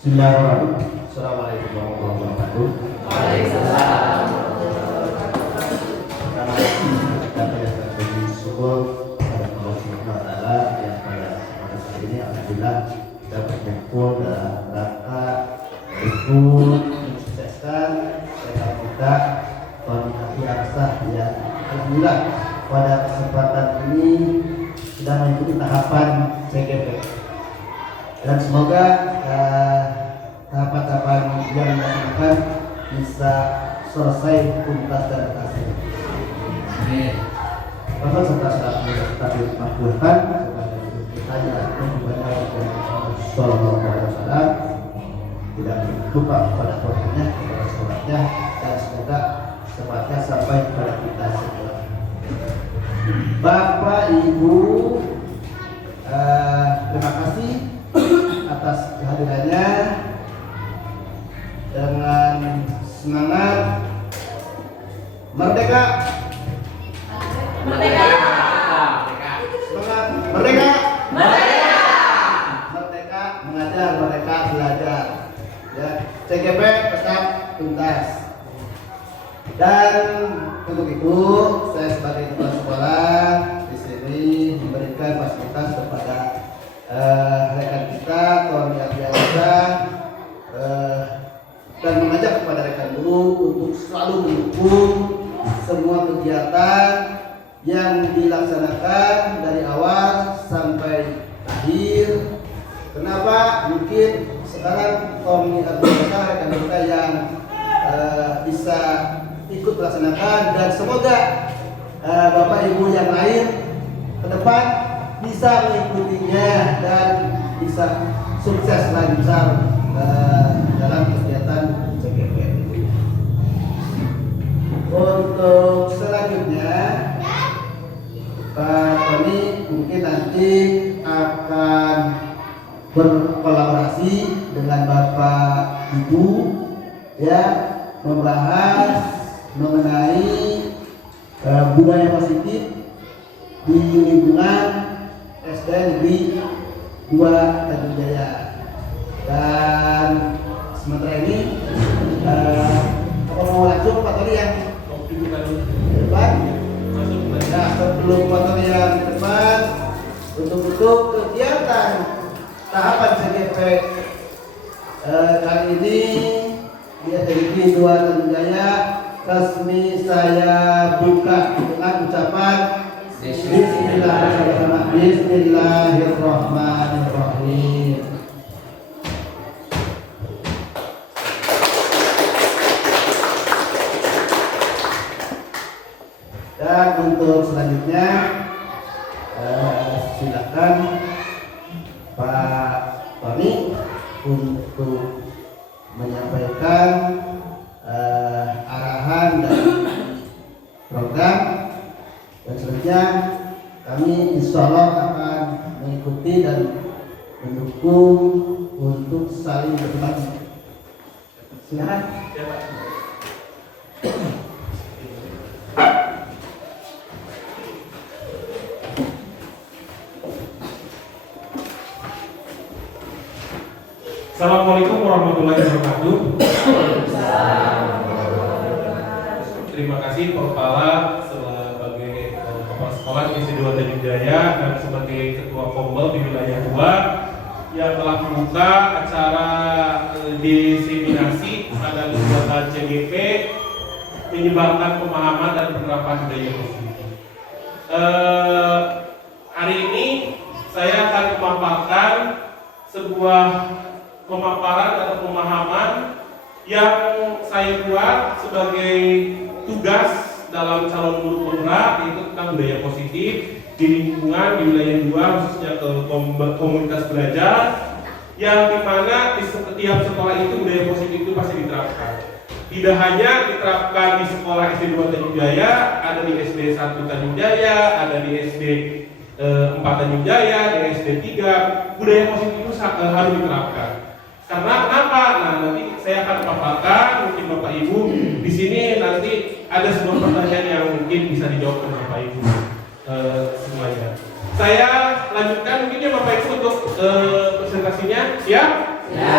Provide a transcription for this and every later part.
Bismillahirrahmanirrahim. Assalamualaikum warahmatullahi wabarakatuh. Waalaikumsalam. Kita bersyukur kepada Allah Subhanahu wa Ta'ala yang pada saat ini alhamdulillah kita berkumpul dalam rangka ikut mensukseskan program kita komunikasi arsah yang alhamdulillah pada kesempatan ini sudah mengikuti tahapan CGP dan semoga tahapan-tahapan yang dilakukan bisa selesai tuntas dan berhasil. Amin. Bapak serta stabil makbulkan kita yang ibadah Sallallahu Alaihi Wasallam tidak lupa pada Qur'annya, kepada sholatnya, dan semoga secepatnya sampai kepada kita semua. Bapak Ibu, terima kasih atas kehadirannya. Dengan semangat merdeka, Merdeka. semangat merdeka, Merdeka. merdeka mengajar, merdeka belajar. Ya, CGP tetap tuntas. Dan untuk itu saya sebagai kepala sekolah di sini memberikan fasilitas kepada rekan kita Tuan Biasa dan mengajak kepada rekan guru untuk selalu mendukung semua kegiatan yang dilaksanakan dari awal sampai akhir. Kenapa? Mungkin sekarang komunitas rekan kita yang bisa ikut melaksanakan, dan semoga Bapak Ibu yang lain ke depan bisa mengikutinya dan bisa sukses lancar dalam kegiatan CGP. Untuk selanjutnya Pak Tony mungkin nanti akan berkolaborasi dengan Bapak Ibu ya, membahas mengenai budaya positif di lingkungan SD Negeri 2 Tanjung Jaya. Dan sementara ini apa mau langsung Pak Tony yang depan? Ya, sebelum Pak Tony yang di depan, untuk kegiatan tahapan CGP kali ini di SD 2 Tanjung Jaya resmi saya buka dengan ucapan Bismillahirrahmanirrahim. Dan untuk selanjutnya silakan Pak Tony untuk menyampaikan arahan dari program, dan selanjutnya kami insya Allah akan mengikuti dan mendukung untuk saling berbagi. Silakan. Assalamualaikum warahmatullahi wabarakatuh. Terima kasih Pak Kepala sebagai kepala sekolah di SD 2 Tanjung Jaya dan sebagai ketua Kombel di wilayah 2 yang telah membuka acara diseminasi pada kegiatan CGP menyebarkan pemahaman dan penerapan budaya positif. Hari ini saya akan memaparkan sebuah pemaparan atau pemahaman yang saya buat sebagai tugas dalam calon guru pondra, yaitu tentang budaya positif di lingkungan di wilayah 2 khususnya ke komunitas belajar, yang dimana di setiap sekolah itu budaya positif itu pasti diterapkan. Tidak hanya diterapkan di sekolah SD 2 Tanjung Jaya, ada di SD 1 Tanjung Jaya, ada di SD 4 Tanjung Jaya, di SD 3, budaya positif itu harus diterapkan. Karena kenapa? Nah, nanti saya akan paparkan, mungkin Bapak Ibu di sini nanti ada sebuah pertanyaan yang mungkin bisa dijawab oleh Bapak Ibu semuanya. Saya lanjutkan mungkin ya Bapak Ibu untuk presentasinya, siap? Ya.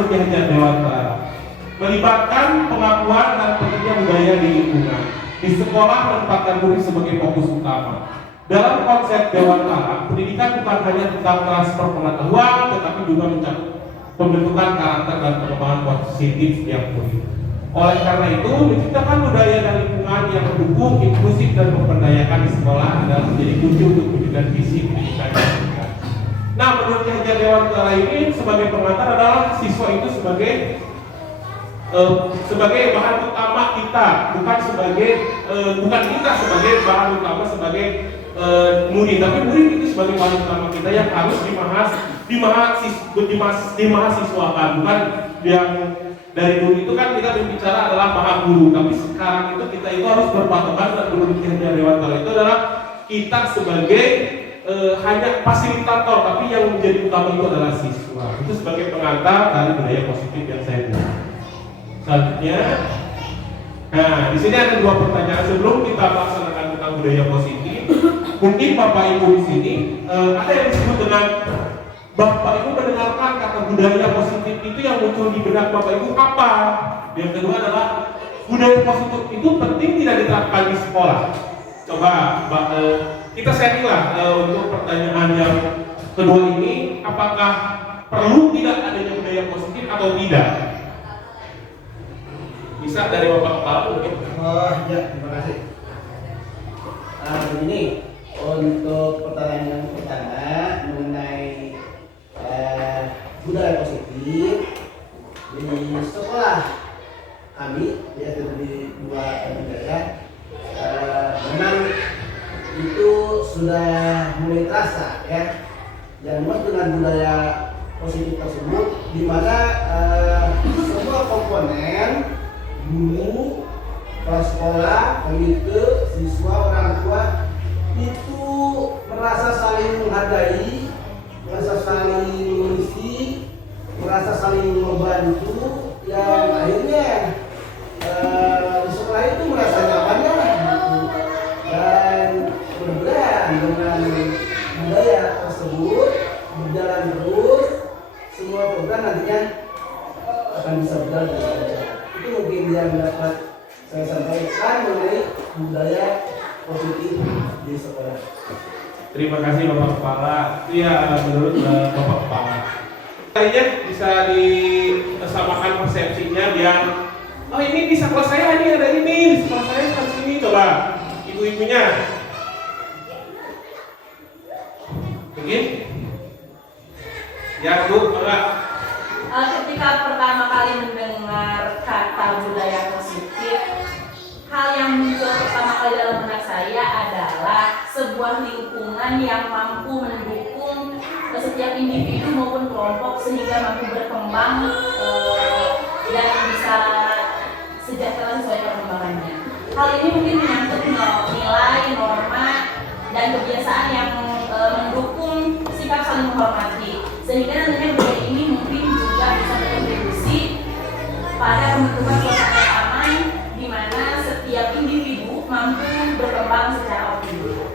menurut Ki Hajar Dewantara melibatkan pengakuan dan pentingnya budaya di lingkungan. Di sekolah menempatkan murid sebagai fokus utama. Dalam konsep Dewantara, pendidikan bukan hanya tentang transfer pengetahuan, tetapi juga mencakup pembentukan karakter dan pengembangan positif setiap murid. Oleh karena itu, menciptakan budaya dan lingkungan yang mendukung, inklusif dan memperdayakan di sekolah adalah menjadi kunci untuk mewujudkan visi pendidikan yang benar. Nah, menurut Ki Hajar Dewantara ini sebagai pengantar adalah siswa itu sebagai bahan utama kita, bukan kita sebagai bahan utama sebagai murid, tapi murid itu sebagai bahan utama kita yang harus dimahasiswakan, bukan yang dari dulu itu kan kita berbicara adalah maha guru, tapi sekarang itu kita itu harus berpatokan dan menurut Ki Hajar Dewantara itu adalah kita sebagai hanya fasilitator, tapi yang menjadi utama itu adalah siswa. Itu sebagai pengantar dari budaya positif yang saya buat. Selanjutnya, nah di sini ada dua pertanyaan sebelum kita melaksanakan tentang budaya positif. Mungkin Bapak Ibu di sini ada yang disebut dengan Bapak Ibu mendengarkan kata budaya positif itu yang muncul di benak Bapak Ibu apa? Yang kedua adalah budaya positif itu penting tidak diterapkan di sekolah. Coba kita sharing lah untuk pertanyaan yang kedua ini, apakah perlu tidak adanya budaya positif atau tidak? Bisa dari Bapak Kepala mungkin? Oh ya, terima kasih. Begini, untuk pertanyaan yang pertama mengenai budaya positif di sekolah kami di SD 2 Budaya, memang itu sudah mulai terasa ya. Yang dimaksud dengan budaya positif tersebut di mana semua komponen guru, kepala sekolah, pendidik, siswa, orang tua itu merasa saling menghargai, merasa saling mengisi, merasa saling membantu, yang akhirnya di sekolah itu merasa nyaman ya, dan mudah-mudahan dengan budaya tersebut berjalan terus, semua program nantinya akan bisa berjalan dengan lancar. Itu mungkin yang dapat saya sampaikan mengenai budaya positif di sekolah. Terima kasih Bapak Kepala. Iya, menurut Bapak Kepala, kayaknya bisa disamakan persepsinya yang oh ini di sekolah saya ini ada ini, di sekolah saya seperti ini. Coba ibu-ibunya mungkin ya Bu, enggak? Ketika pertama kali mendengar kata budaya positif, hal yang muncul pertama kali dalam benak saya adalah sebuah lingkungan yang mampu mendukung setiap individu maupun kelompok sehingga mampu berkembang dan bisa sejahtera sesuai perkembangannya. Hal ini mungkin menyangkut nilai, norma, dan kebiasaan yang mendukung sikap saling menghormati, sehingga nantinya budaya ini mungkin juga bisa berkontribusi pada pembentukan suasana aman di mana setiap individu mampu berkembang secara optimal.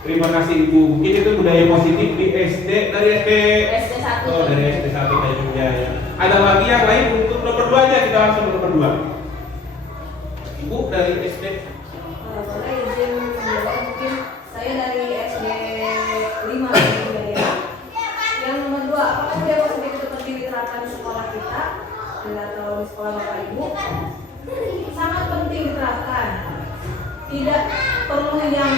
Terima kasih Ibu. Mungkin itu budaya positif di SD, dari SD 1. Oh, dari SD 1 kayaknya ya. Ada lagi yang lain untuk nomor 2 aja, kita langsung nomor 2. Ibu dari SD. Boleh izin mungkin saya dari SD 5 ya. Yang nomor 2, apakah budaya positif itu penting diterapkan di sekolah kita atau di sekolah Bapak Ibu? Sangat penting diterapkan. Tidak perlu yang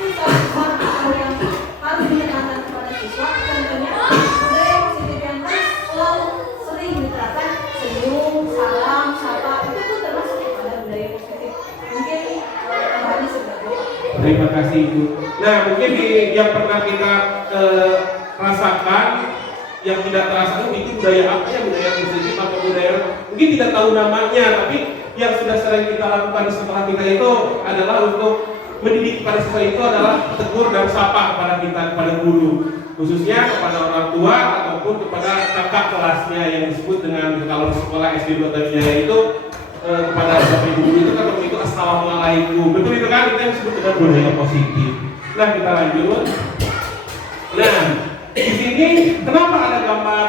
susah atau yang harus ditekankan kepada siswa. Contohnya budaya positif yang harus selalu sering diterapkan, senyum, salam, sapa, itu pun termasuk kepada budaya positif. Mungkin tambahannya seperti itu. Terima kasih Ibu. Nah, mungkin yang pernah kita rasakan, yang tidak terasa itu budaya apa ya, budaya positif atau budaya mungkin tidak tahu namanya, tapi yang sudah sering kita lakukan di sekolah kita itu adalah untuk mendidik kepada siswa itu adalah tegur dan sapa kepada kita, kepada guru, khususnya kepada orang tua ataupun kepada kakak kelasnya yang disebut dengan kalau di sekolah SD 2 Tarunajaya itu kepada bapak ibu guru itu kan itu assalamualaikum, betul itu kan, itu yang disebut dengan budaya positif. Nah kita lanjut. Nah di sini ini kenapa ada gambar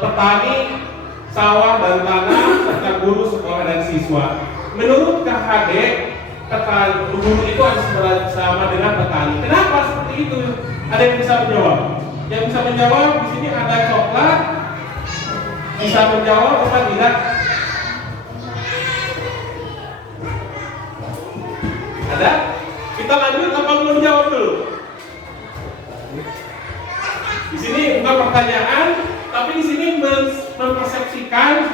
petani, sawah dan tanah serta guru sekolah dan siswa? Menurut KHD, guru itu harus sama dengan petani. Kenapa seperti itu? Ada yang bisa menjawab? Yang bisa menjawab di sini ada coklat. Bisa menjawab apa tidak? Ada? Kita lanjut apa belum jawab dulu? Di sini bukan pertanyaan, tapi di sini mempersepsikan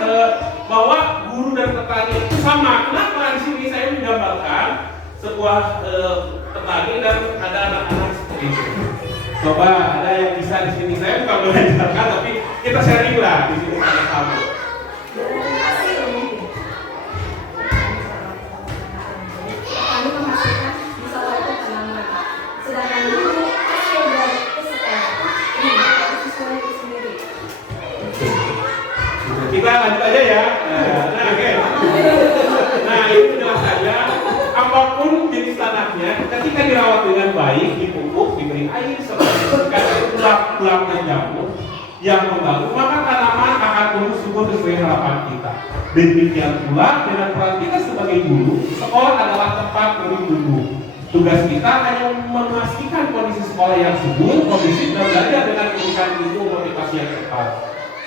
bahwa guru dan petani itu sama. Kenapa? Di sini saya menggambarkan sebuah petani dan ada anak-anak seperti itu. Coba ada yang bisa di sini, saya bukan mengajarkan, tapi kita sharing lah di sini sama-sama. Kami menghasilkan di sawah itu tanaman, sedangkan dulu hasil dari kesetaraan ini dari siswanya itu sendiri. Kita lanjut aja ya. Nah, oke. Nah, ini penjelasannya. Apapun jenis tanahnya, ketika dirawat dengan baik, dipupuk, diberi air, serta diberikan tulang dan jamur yang membangun, maka tanaman akan tumbuh subur sesuai harapan kita. Demikian pula dengan peran kita sebagai guru, sekolah adalah tempat untuk tumbuh. Tugas kita hanya memastikan kondisi sekolah yang subur, kondisi dan belajar dengan memberikan ilmu motivasi yang tepat,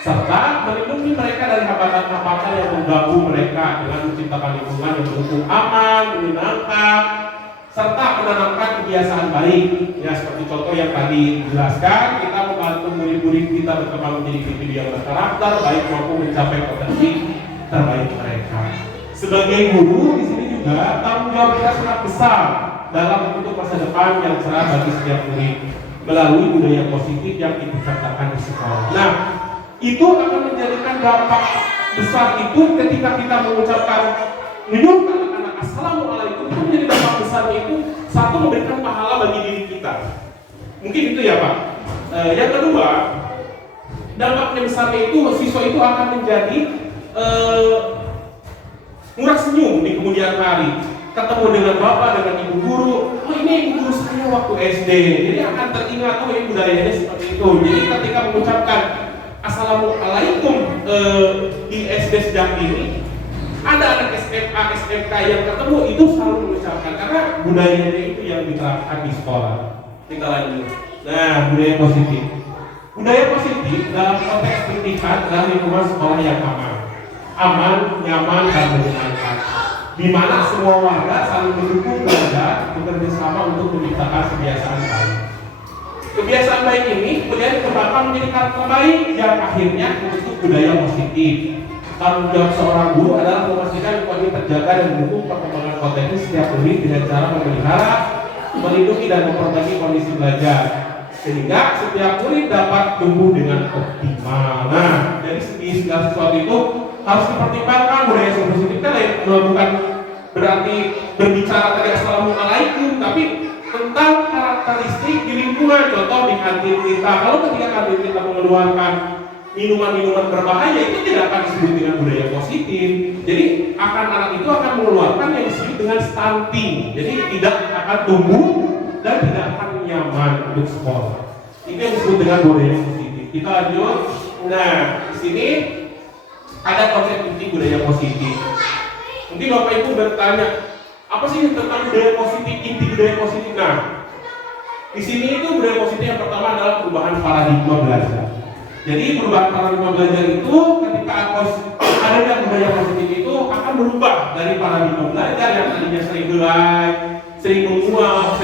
serta melindungi mereka dari hambatan-hambatan yang mengganggu mereka dengan menciptakan lingkungan yang mendukung aman, menyenangkan, serta menanamkan kebiasaan baik. Ya, seperti contoh yang tadi dijelaskan, kita membantu murid-murid kita berkembang menjadi individu yang berkarakter baik maupun mencapai potensi terbaik mereka. Sebagai guru di sini juga tanggung jawab kita sangat besar dalam membentuk masa depan yang cerah bagi setiap murid melalui budaya positif yang ditanamkan di sekolah. Nah, itu akan menjadikan dampak besar itu ketika kita mengucapkan menyuruh anak-anak assalamualaikum, itu menjadi dampak besar itu satu, memberikan pahala bagi diri kita. Mungkin itu ya Pak. Yang kedua, dampaknya besar itu siswa itu akan menjadi murah senyum di kemudian hari, ketemu dengan bapak, dengan ibu guru. Oh, ini ibu guru saya waktu SD, jadi akan teringat, oh ini budayanya seperti itu. Jadi ketika mengucapkan assalamualaikum di SD sejak ini, ada anak SMA, SMK yang ketemu itu selalu mengucapkan karena budayanya itu yang diterapkan di sekolah. Kita lanjut. Nah, budaya positif. Budaya positif dalam konteks pendidikan adalah lingkungan sekolah yang aman, nyaman, dan menyenangkan, di mana semua warga saling mendukung belajar, bekerja sama untuk menciptakan kebiasaan baik. Kebiasaan baik ini kemudian dikembangkan menjadi karakter baik yang akhirnya membentuk budaya positif. Tanggung jawab seorang guru adalah memastikan lingkungan ini terjaga dan mendukung perkembangan potensi setiap murid dengan cara memelihara, melindungi dan memperbaiki kondisi belajar, sehingga setiap murid dapat tumbuh dengan optimal. Nah, dari segi segala sesuatu itu harus dipertimbangkan. Budaya positif kan bukan berarti berbicara tadi assalamualaikum, tapi tentang karakteristik di lingkungan. Contoh di kantin kita, kalau ketika kantin kita mengeluarkan minuman-minuman berbahaya, itu tidak akan disebut dengan budaya positif. Jadi anak itu akan mengeluarkan yang disebut dengan stunting. Jadi tidak akan tumbuh dan tidak akan nyaman untuk sekolah. Ini yang disebut dengan budaya positif. Kita lanjut. Nah, di sini ada konsep inti budaya positif. Mungkin Bapak Ibu bertanya, apa sih tentang budaya positif, inti budaya positif? Nah, di sini itu budaya positif yang pertama adalah perubahan paradigma belajar. Jadi perubahan paradigma belajar itu ketika adanya budaya positif itu akan berubah dari paradigma belajar yang tadinya sering gelai, sering menguap,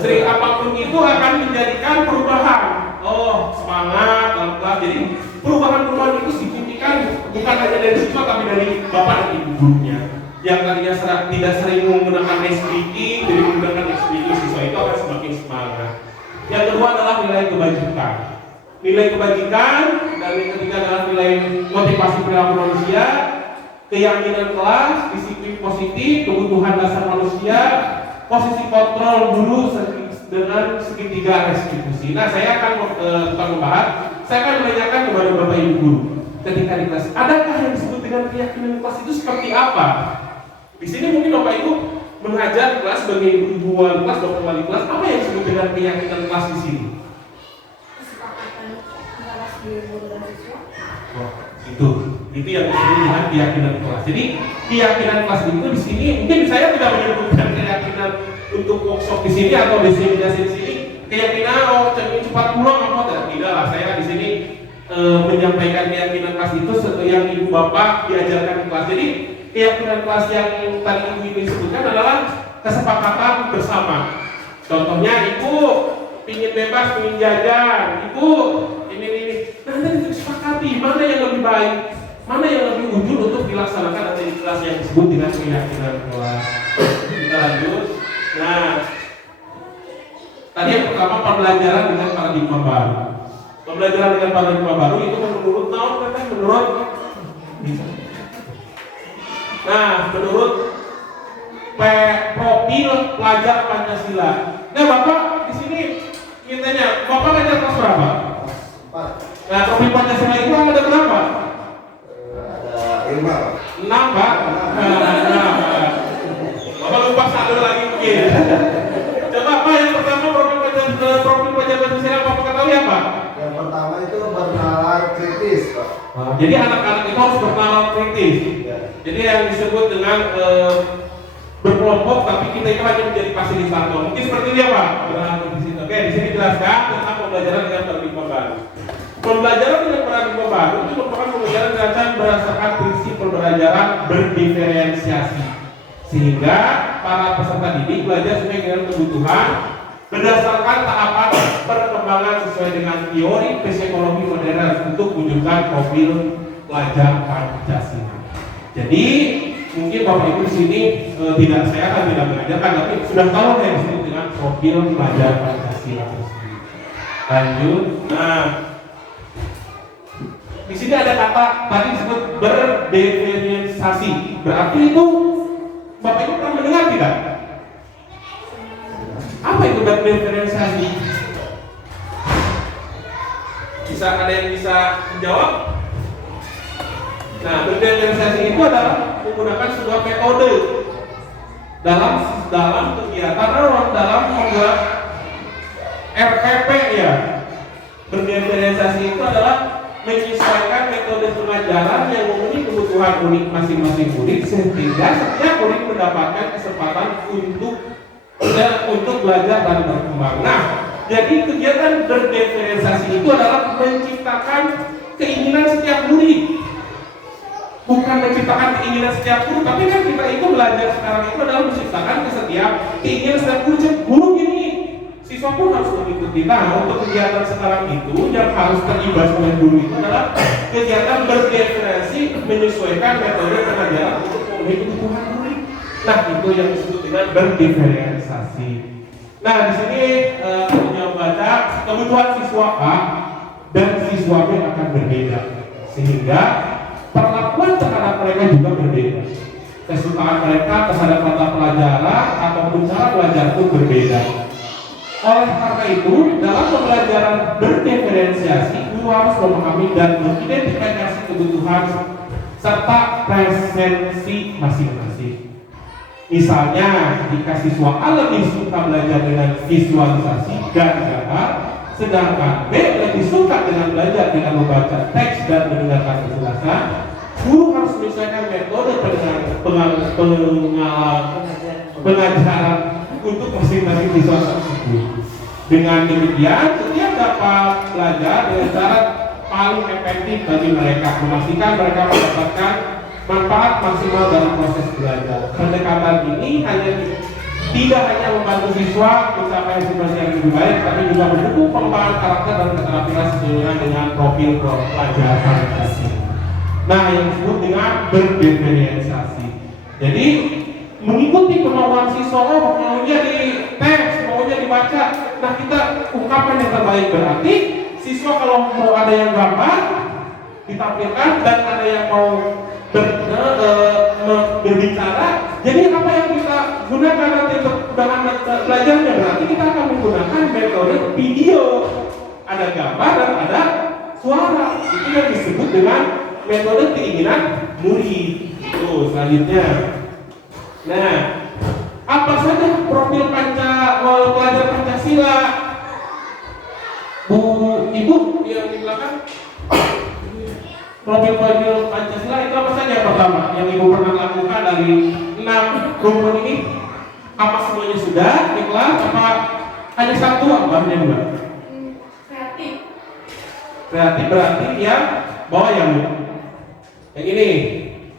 sering apapun itu akan menjadikan perubahan. Oh, semangat dalam kelas. Jadi perubahan-perubahan itu signifikan bukan hanya dari siswa tapi dari bapak dan ibu gurunya. Yang tadinya tidak sering menggunakan speaking, jadi menggunakan speaking, siswa itu akan semakin semangat. Yang kedua adalah nilai kebajikan. Nilai kebajikan, dan yang ketiga adalah nilai motivasi perilaku manusia, keyakinan kelas, disiplin positif, kebutuhan dasar manusia, posisi kontrol guru dengan segitiga restitusi. Nah, saya akan bukan membahas, saya akan menanyakan kepada Bapak Ibu guru ketika di kelas, adakah yang disebut dengan keyakinan kelas itu seperti apa? Di sini mungkin Bapak Ibu mengajar kelas sebagai ibu wali kelas, dokter wali kelas, apa yang disebut dengan keyakinan kelas di sini? Oh, itu yang disebut dengan keyakinan kelas. Jadi keyakinan kelas itu di sini mungkin saya tidak menyebutkan keyakinan untuk workshop di sini atau diseminasi di sini. Keyakinan cermin cepat pulang apa tidak lah. Saya di sini menyampaikan keyakinan kelas itu yang ibu bapak diajarkan di kelas. Jadi keyakinan kelas yang tadi ibu ini sebutkan adalah kesepakatan bersama. Contohnya ibu ingin bebas, ingin jajan, ibu ini. Nah, nanti disepakati mana yang lebih baik, mana yang lebih ujung untuk dilaksanakan nanti di kelas yang disebut dengan keyakinan kelas. Kita lanjut. Nah, tadi yang pertama pembelajaran dengan paradigma baru. Pembelajaran dengan paradigma baru itu menurut menurut profil pelajar Pancasila. Nah, Bapak di sini mintanya, Bapak ngajar kelas berapa? 4. Nah, profil Pancasila itu ada berapa? Ada 5. 6, Pak. Bapak lupa satu lagi mungkin. Coba Pak, yang pertama profil pelajar Pancasila Bapak ketahui apa? Yang pertama itu bernalar kritis, Pak. Jadi anak-anak itu harus bernalar kritis. Ya. Jadi yang disebut dengan berkelompok, tapi kita itu hanya menjadi fasilitator. Mungkin seperti ini ya Pak. Oke, di sini jelaskan tentang pembelajaran dengan paradigma baru. Pembelajaran dengan paradigma baru itu merupakan pembelajaran berdasarkan prinsip pembelajaran berdiferensiasi, sehingga para peserta didik belajar sesuai dengan kebutuhan berdasarkan tahapan perkembangan sesuai dengan teori psikologi modern untuk mewujudkan profil pelajar Pancasila. Jadi mungkin Bapak Ibu di sini saya tidak mengajarkan, tapi sudah tahu yang disebut dengan profil pelajar Pancasila. Lanjut. Nah, di sini ada kata tadi disebut berdiferensiasi. Berarti itu Bapak Ibu pernah mendengar tidak? Apa itu berdiferensiasi? Ada yang bisa menjawab? Nah, berdiferensiasi itu adalah menggunakan sebuah metode dalam kegiatan dalam membuat RPP ya. Berdiferensiasi itu adalah menyesuaikan metode pengajaran yang memenuhi kebutuhan unik masing-masing murid sehingga setiap murid mendapatkan kesempatan untuk belajar dan berkembang. Nah, jadi kegiatan berdiferensiasi itu adalah menciptakan keinginan setiap murid. Bukan menciptakan keinginan setiap guru, tapi kan kita itu belajar sekarang itu adalah menciptakan keinginan setiap guru gini. Siswa pun harus mengikuti. Nah, untuk kegiatan sekarang itu yang harus teribas oleh guru itu adalah kegiatan berdiferensiasi menyesuaikan metode pengajaran untuk memenuhi kebutuhan murid. Nah, itu yang disebut dengan berdiferensiasi. Nah, di sini yang baca kebutuhan siswa A dan siswa B akan berbeda, sehingga perlakuan terhadap mereka juga berbeda. Kesukaan mereka terhadap mata pelajaran ataupun cara belajar pun berbeda. Oleh karena itu, dalam pembelajaran berdiferensiasi, guru harus memahami dan mengidentifikasi kebutuhan serta presensi masing-masing. Misalnya, jika siswa A lebih suka belajar dengan visualisasi dan gambar, sedangkan B lebih suka dengan belajar dengan membaca teks dan mendengarkan penjelasan, guru harus menyesuaikan metode pengajaran untuk masing-masing siswa tersebut. Dengan demikian, setiap dapat belajar dengan cara paling efektif bagi mereka, memastikan mereka mendapatkan manfaat maksimal dalam proses belajar. Pendekatan ini tidak hanya membantu siswa mencapai hasil yang lebih baik, tapi juga mendukung pengembangan karakter dan keterampilan sesuai dengan profil pelajar Pancasila. Nah, yang disebut dengan berdiferensiasi. Jadi mengikuti kemauan siswa, maunya di teks, maunya dibaca. Nah, kita ungkapkan yang terbaik. Berarti siswa kalau mau ada yang gambar ditampilkan dan ada yang mau berbicara. Jadi apa yang kita gunakan nanti untuk bahan belajarnya? Berarti kita akan menggunakan metode video. Ada gambar dan ada suara. Itu yang disebut dengan metode keinginan murid. Selanjutnya. Nah, apa saja profil pelajar Pancasila? Bu, Ibu yang di belakang. profil Pancasila itu apa saja yang pertama yang Ibu pernah lakukan dari 6 rukun ini? Apa semuanya sudah di kelas? Apa hanya satu? Apa hanya 2? Kreatif. Kreatif berarti yang bawah yang ini.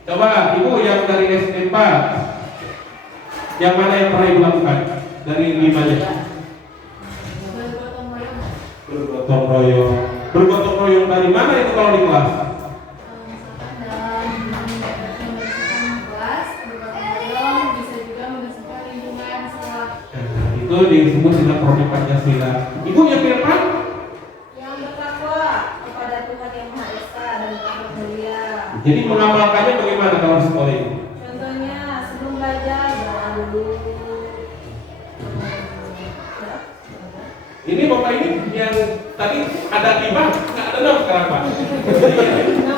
Coba Ibu yang dari SD 4, yang mana yang pernah Ibu lakukan dari 5-nya? Bergotong royong. Bergotong royong dari mana itu kalau di kelas? Misalkan dalam membersihkan kelas, bergotong royong, bisa juga membersihkan lingkungan sekolah. Itu disebut dengan profil Pancasila. Ibu yang firman? Yang bertakwa kepada Tuhan Yang Maha Esa dan bertakwa mulia. Jadi mengamalkannya bagaimana kalau di sekolah ini? Contohnya sebelum belajar doa dulu. Ini Bapak ini yang tadi ada 5, nggak ada 6 sekarang Pak.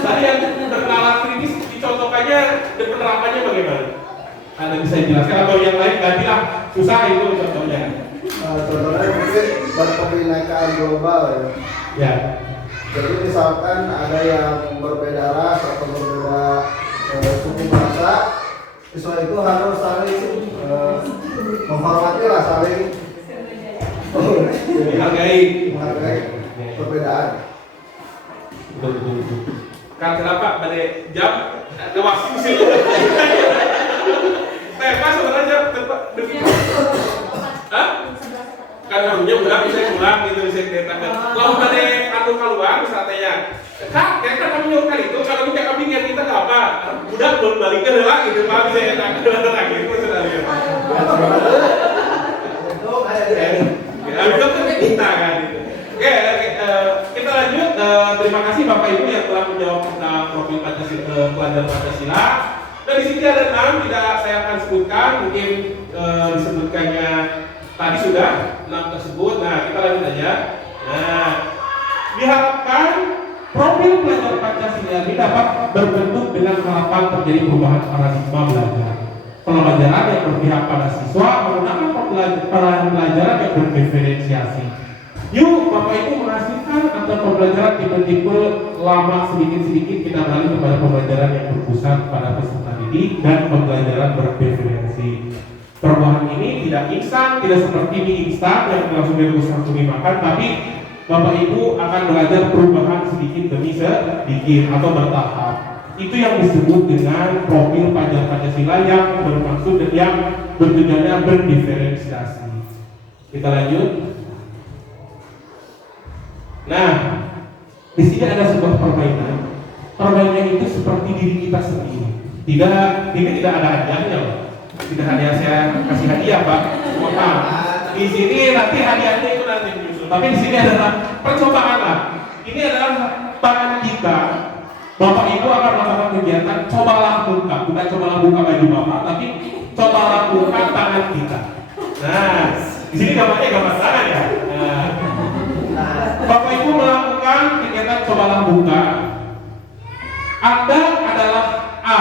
Tadi yang bernalar kritis dicontohkannya dan penerapannya bagaimana? Anda bisa jelaskan atau yang lain gantilah, susah itu contohnya. Contohnya mungkin berkebinekaan global ya. Ya. Jadi misalkan ada yang berbeda ras atau berbeda suku bangsa, siswa itu harus saling menghormati lah, saling Menghargai perbedaan. Betul. Kan kenapa pada jam lewat sini? Tema sebenarnya begitu. Hah? Kan harusnya udah bisa pulang gitu bisa dikatakan. Lalu pada anu keluar misalnya, Kak, kayak kan kami nyuruh itu kalau kita kami niat kita nggak apa, udah belum balikan lah gitu Pak bisa katakan gitu sebenarnya. Itu kan kita kan gitu. Oke, kita lanjut. Terima kasih Bapak Ibu yang telah menjawab tentang profil Pancasila, pelajar Pancasila. Dan di sini ada 6, tidak saya akan sebutkan, mungkin disebutkannya tadi sudah 6 tersebut. Nah, kita lanjut aja. Nah, diharapkan profil pelajar Pancasila ini dapat berbentuk dengan harapan terjadi perubahan paradigma belajar. Pembelajaran yang berpihak pada siswa menggunakan pembelajaran yang berdiferensiasi. Yuk, Bapak Ibu menghasilkan antara pembelajaran tipe-tipe lama sedikit-sedikit kita beralih kepada pembelajaran yang berpusat pada peserta didik dan pembelajaran berdiferensi. Perubahan ini tidak instan, tidak seperti mie instan yang langsung dimakan, tapi Bapak Ibu akan belajar perubahan sedikit demi sedikit atau bertahap. Itu yang disebut dengan profil pelajar Pancasila yang bermaksud dan yang bertujuannya berdiferensiasi. Kita lanjut. Nah, di sini ada sebuah permainan. Permainan itu seperti diri kita sendiri. Ini tidak ada hadiahnya, Pak. Tidak hadiah saya kasih hadiah, Pak. Maaf. Di sini nanti hadiahnya itu nanti menyusul. Tapi di sini adalah percobaan lah. Ini adalah tangan kita. Bapak Ibu akan melakukan kegiatan cobalah buka, bukan cobalah buka baju Bapak, tapi cobalah buka tangan kita. Nah, di sini gambar tangan ya. Nah, Bapak Ibu melakukan kegiatan cobalah buka. Anda adalah A.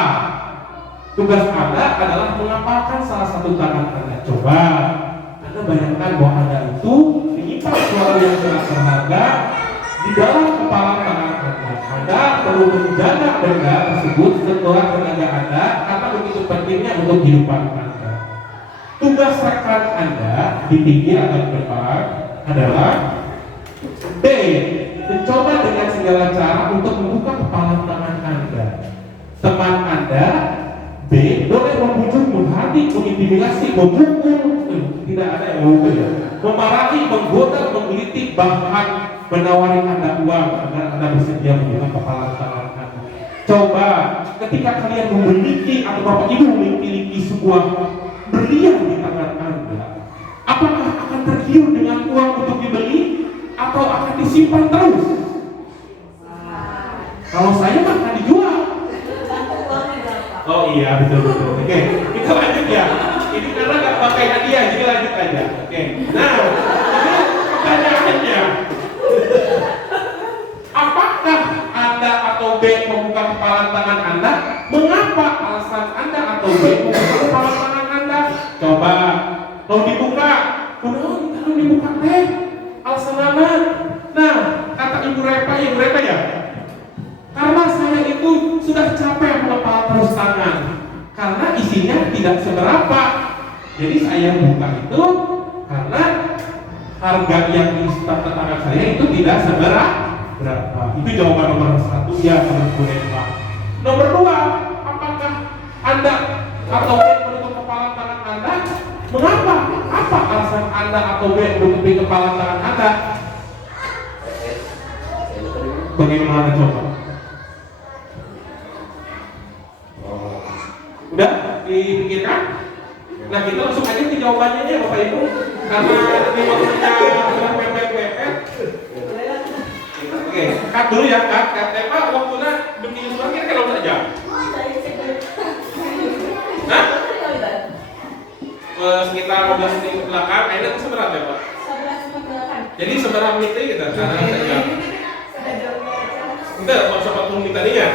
Tugas Anda adalah mengamalkan salah satu tangan Anda. Coba Anda bayangkan bahwa Anda itu menyimpan suara yang sangat berharga di dalam kepala tangan Anda. Anda perlu menjaga benda tersebut setelah tenaga Anda karena begitu pentingnya untuk kehidupan Anda. Tugas rekan Anda di pinggir atau di depan adalah B. Mencoba dengan segala cara untuk membuka kepala tangan Anda. Teman Anda B. Boleh membujuk, menghardik, mengintimidasi, memukul, tidak ada yang memukul ya, memarahi, menggoda, menggelitik, bahkan menawari Anda uang agar Anda bersedia membuka kepala tangan Anda. Coba ketika kalian memiliki atau Bapak Ibu memiliki sebuah berlian di tangan Anda, apakah akan tergiur dengan uang untuk dibeli atau akan disimpan terus? Kalau saya mah akan dijual. Oh iya, betul. Oke, kita lanjut ya. Ini karena nggak pakai hadiah, jadi lanjut aja. Oke. Nah, ini pertanyaannya, apakah Anda atau B membuka kepala tangan Anda? Mengapa alasan Anda atau B membuka kepala tangan Anda? Coba, mau dibuka? Kalau dibuka teh, alasan Anda. Nah, kata Ibu Repa ya. Karena saya isinya tidak seberapa. Jadi saya buka itu karena harga yang di tangan saya itu tidak seberapa. Itu jawaban nomor 1 ya menurut Bu Neva. Nomor 2, apakah Anda atau B menutup kepala tangan Anda? Mengapa? Apa alasan Anda atau B menutupi kepala tangan Anda? Bagaimana coba? Udah dipikirkan? Nah kita langsung aja ke jawabannya ya Bapak Ibu. Karena ini waktunya sudah mepet-mepet. Oke, cut dulu ya, cut. Tema waktunya begini semua kira-kira saja. Nah? Sekitar 15 menit ke belakang, akhirnya seberapa ya Pak? 11 menit ke belakang. Jadi seberapa menit ini kita? Karena saya enggak, kalau sempat menit tadinya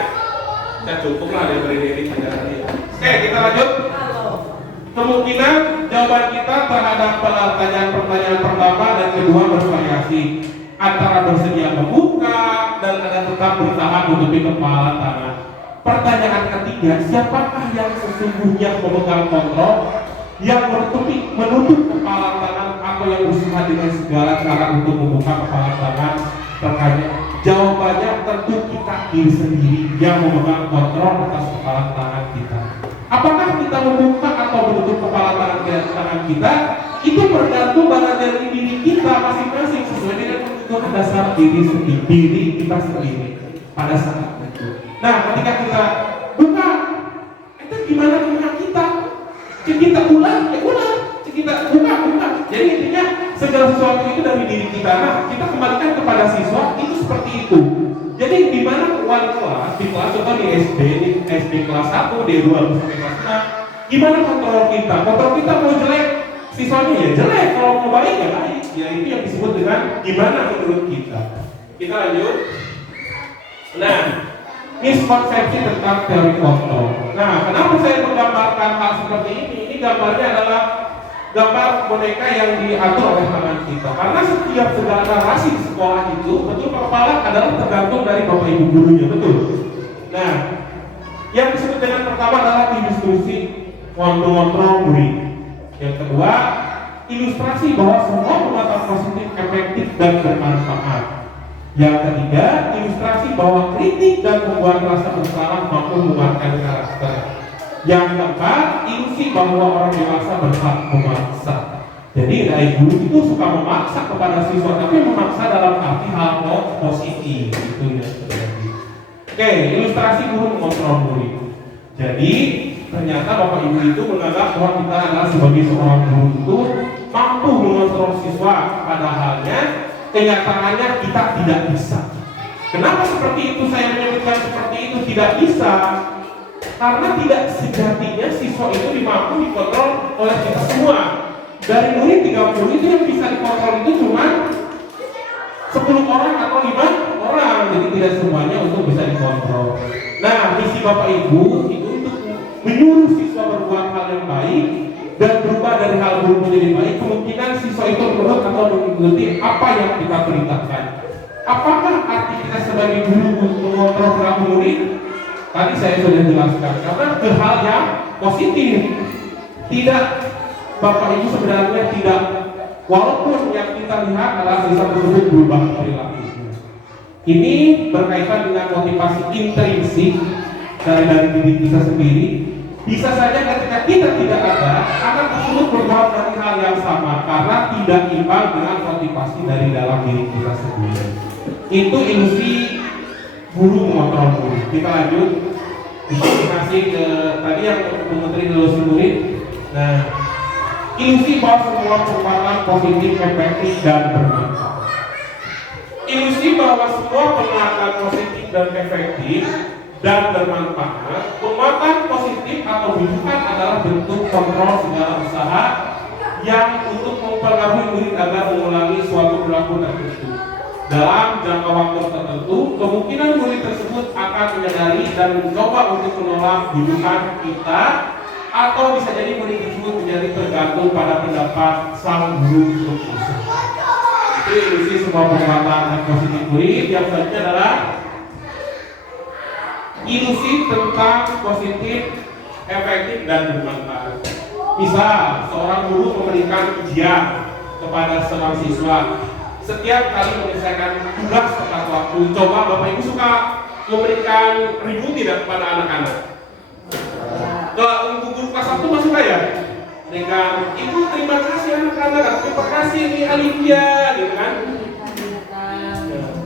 ya cukup lah dari diri saja tadi. Oke, kita lanjut. Kemungkinan jawaban kita terhadap pertanyaan pertama dan kedua bervariasi antara bersedia membuka dan ada tetap berusaha menutupi kepala tangan. Pertanyaan ketiga, siapakah yang sesungguhnya memegang kontrol, yang menutup kepala tangan atau yang berusaha dengan segala cara untuk membuka kepala tangan? Jawabannya tentu kita diri sendiri yang memegang kontrol atas kepala tangan kita. Apakah kita membuka atau menutup kepala tangan kita? Itu bergantung pada diri kita masing-masing sesuai dengan kebutuhan dasar diri kita sendiri pada saat itu. Nah, ketika kita buka, itu gimana dengan kita? Kita ulang, kita buka. Jadi intinya segala sesuatu itu dari diri kita. Nah, kita kembalikan kepada siswa itu seperti itu. Jadi di mana wali kelas, di kelas contoh di SD kelas 1, D2 sampai kelas 6, gimana kontrol kita? Kontrol kita mau jelek, siswanya ya jelek, kalau mau baik ya baik. Ya itu yang disebut dengan gimana menurut kita. Kita lanjut. Nah, miskonsepsi tentang teori kontrol. Nah, kenapa saya menggambarkan hal seperti ini? Ini gambarnya adalah gambar boneka yang diatur oleh tangan kita. Karena setiap segala narasi di sekolah itu betul kepala adalah tergantung dari bapak ibu gurunya, betul. Nah, yang disebut dengan pertama adalah ilustrasi kontrol murid. Yang kedua, ilustrasi bahwa semua perbuatan positif efektif dan bermanfaat. Yang ketiga, ilustrasi bahwa kritik dan membuat rasa bersalah mampu menguatkan karakter. Yang keempat, ilusi bahwa orang dewasa berhak memaksa. Jadi dari guru itu suka memaksa kepada siswa, tapi memaksa dalam arti hal positif itu yang terjadi. Oke, ilustrasi guru mengontrol murid. Jadi ternyata bapak ibu itu menganggap bahwa kita adalah sebagai seorang guru itu mampu mengontrol siswa, padahalnya kenyataannya kita tidak bisa. Kenapa seperti itu saya menyebutkan seperti itu tidak bisa? Karena tidak sejatinya siswa itu mampu dikontrol oleh kita semua. Dari murid 30 itu yang bisa dikontrol itu cuma 10 orang atau 5 orang. Jadi tidak semuanya untuk bisa dikontrol. Nah, misi Bapak Ibu itu untuk menyuruh siswa berbuat hal yang baik dan berubah dari hal buruk menjadi baik. Kemungkinan siswa itu menurut atau mengikuti apa yang kita perintahkan. Apakah arti kita sebagai guru untuk mengontrol perilaku murid? Tadi saya sudah jelaskan, karena ke hal yang positif. Tidak, Bapak Ibu sebenarnya tidak, walaupun yang kita lihat adalah siswa tersebut berubah perilakunya. Ini berkaitan dengan motivasi intrinsik dari diri kita sendiri. Bisa saja ketika kita tidak ada, anak tersebut berbuat dari hal yang sama karena tidak imbang dengan motivasi dari dalam diri kita sendiri. Itu ilusi guru mengontrol murid. Kita lanjut. Masih ke tadi yang mengenai ilusi murid. Nah, ilusi bahwa semua perbuatan positif, efektif dan bermanfaat. Ilusi bahwa semua perbuatan positif dan efektif dan bermanfaat. Penguatan positif atau bujukan adalah bentuk kontrol segala usaha yang untuk mempengaruhi murid agar mengulangi suatu perilaku tertentu. Dalam jangka waktu tertentu, kemungkinan murid tersebut akan menyadari dan mencoba untuk menolak bujukan kita, atau bisa jadi murid tersebut menjadi tergantung pada pendapat sang guru berusaha. Itu ilusi semua perbuatan positif murid. Yang selanjutnya adalah ilusi tentang positif efektif dan bermanfaat. Misal, seorang guru memberikan ujian kepada seorang siswa. Setiap kali menyelesaikan tugas tepat waktu. Coba Bapak Ibu suka memberikan review tidak kepada anak-anak? Untuk guru kelas 1 masuk ya? Dengan Ibu terima kasih anak-anak, terima kasih ini Alivia, gitu kan?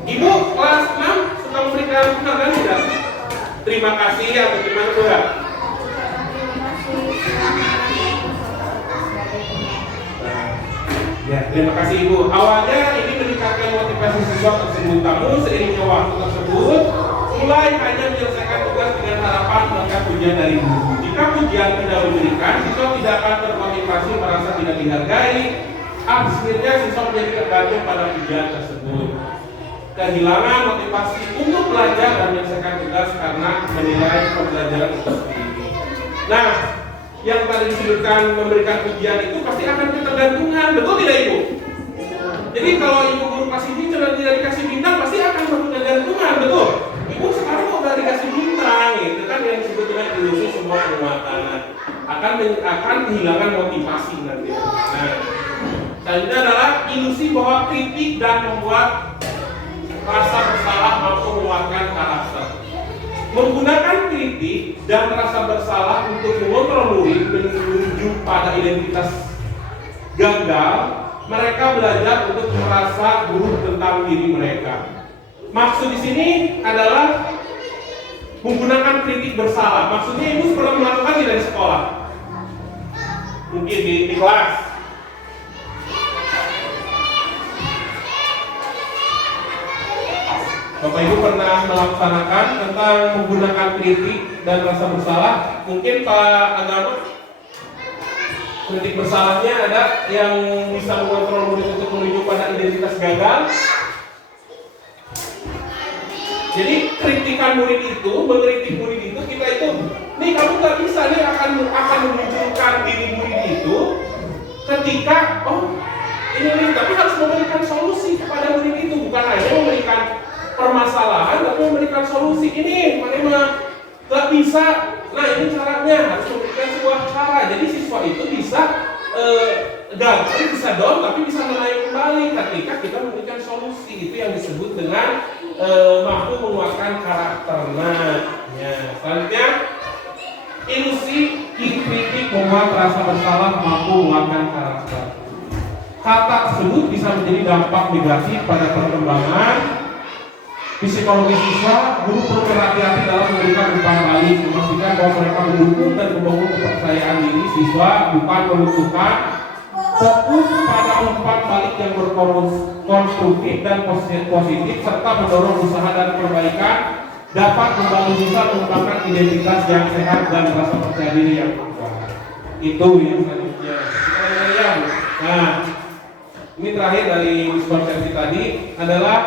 Ibu kelas 6 suka memberikan penghargaan tidak? Terima kasih atau gimana juga? Ya, terima kasih Ibu. Awalnya ini meningkatkan motivasi siswa tersebut, namun seiringnya waktu tersebut mulai hanya menyelesaikan tugas dengan harapan mendapatkan pujian dari guru. Jika pujian tidak diberikan, siswa tidak akan termotivasi, merasa tidak dihargai. Akhirnya siswa menjadi tergantung pada pujian tersebut. Kehilangan motivasi untuk belajar dan menyelesaikan tugas karena menilai pembelajaran itu sendiri. Nah, yang tadi disebutkan memberikan pujian itu pasti akan ketergantungan, betul tidak Ibu? Jadi kalau Ibu guru kasih bintang tidak dikasih bintang pasti akan ketergantungan, betul? Ibu sekarang kok udah dikasih bintang, itu kan yang disebut dengan ilusi semua penguatan, akan kehilangan motivasi nanti. Nah, selanjutnya adalah ilusi bahwa kritik dan membuat rasa bersalah mampu menguatkan karakter. Menggunakan kritik dan rasa bersalah untuk mengontrol murid menuju pada identitas gagal, mereka belajar untuk merasa buruk tentang diri mereka. Maksud di sini adalah menggunakan kritik bersalah. Maksudnya Ibu pernah melakukan tidak di sekolah? Mungkin di kelas. Bapak Ibu pernah melaksanakan tentang menggunakan kritik dan rasa bersalah? Mungkin Pak Agama, kritik bersalahnya ada yang bisa mengontrol murid untuk menuju pada identitas gagal. Jadi kritikan murid itu, mengkritik murid itu, kita itu, nih kamu nggak bisa nih akan menunjukkan diri murid itu ketika ini nih, tapi harus memberikan solusi kepada murid itu, bukan hanya memberikan permasalahan, tapi memberikan solusi. Ini mana nggak bisa, nah ini caranya, harus memberikan sebuah cara. Jadi siswa itu bisa gagal, bisa down, tapi bisa menaik kembali ketika kita memberikan solusi. Itu yang disebut dengan mampu menguatkan karakter. Nah, ya. Selanjutnya, ilusi kritik membuat rasa bersalah mampu menguatkan karakter. Kata tersebut bisa menjadi dampak negatif pada perkembangan psikologi siswa. Guru perlu berhati-hati dalam memberikan umpan balik, memastikan bahwa mereka mendukung dan membangun kepercayaan diri siswa, bukan menentukan. Fokus pada umpan balik yang berkonstruktif dan positif serta mendorong usaha dan perbaikan dapat membantu siswa mengembangkan identitas yang sehat dan rasa percaya diri yang kuat. Itu yang selanjutnya. Nah, ini terakhir dari miskonsepsi tadi adalah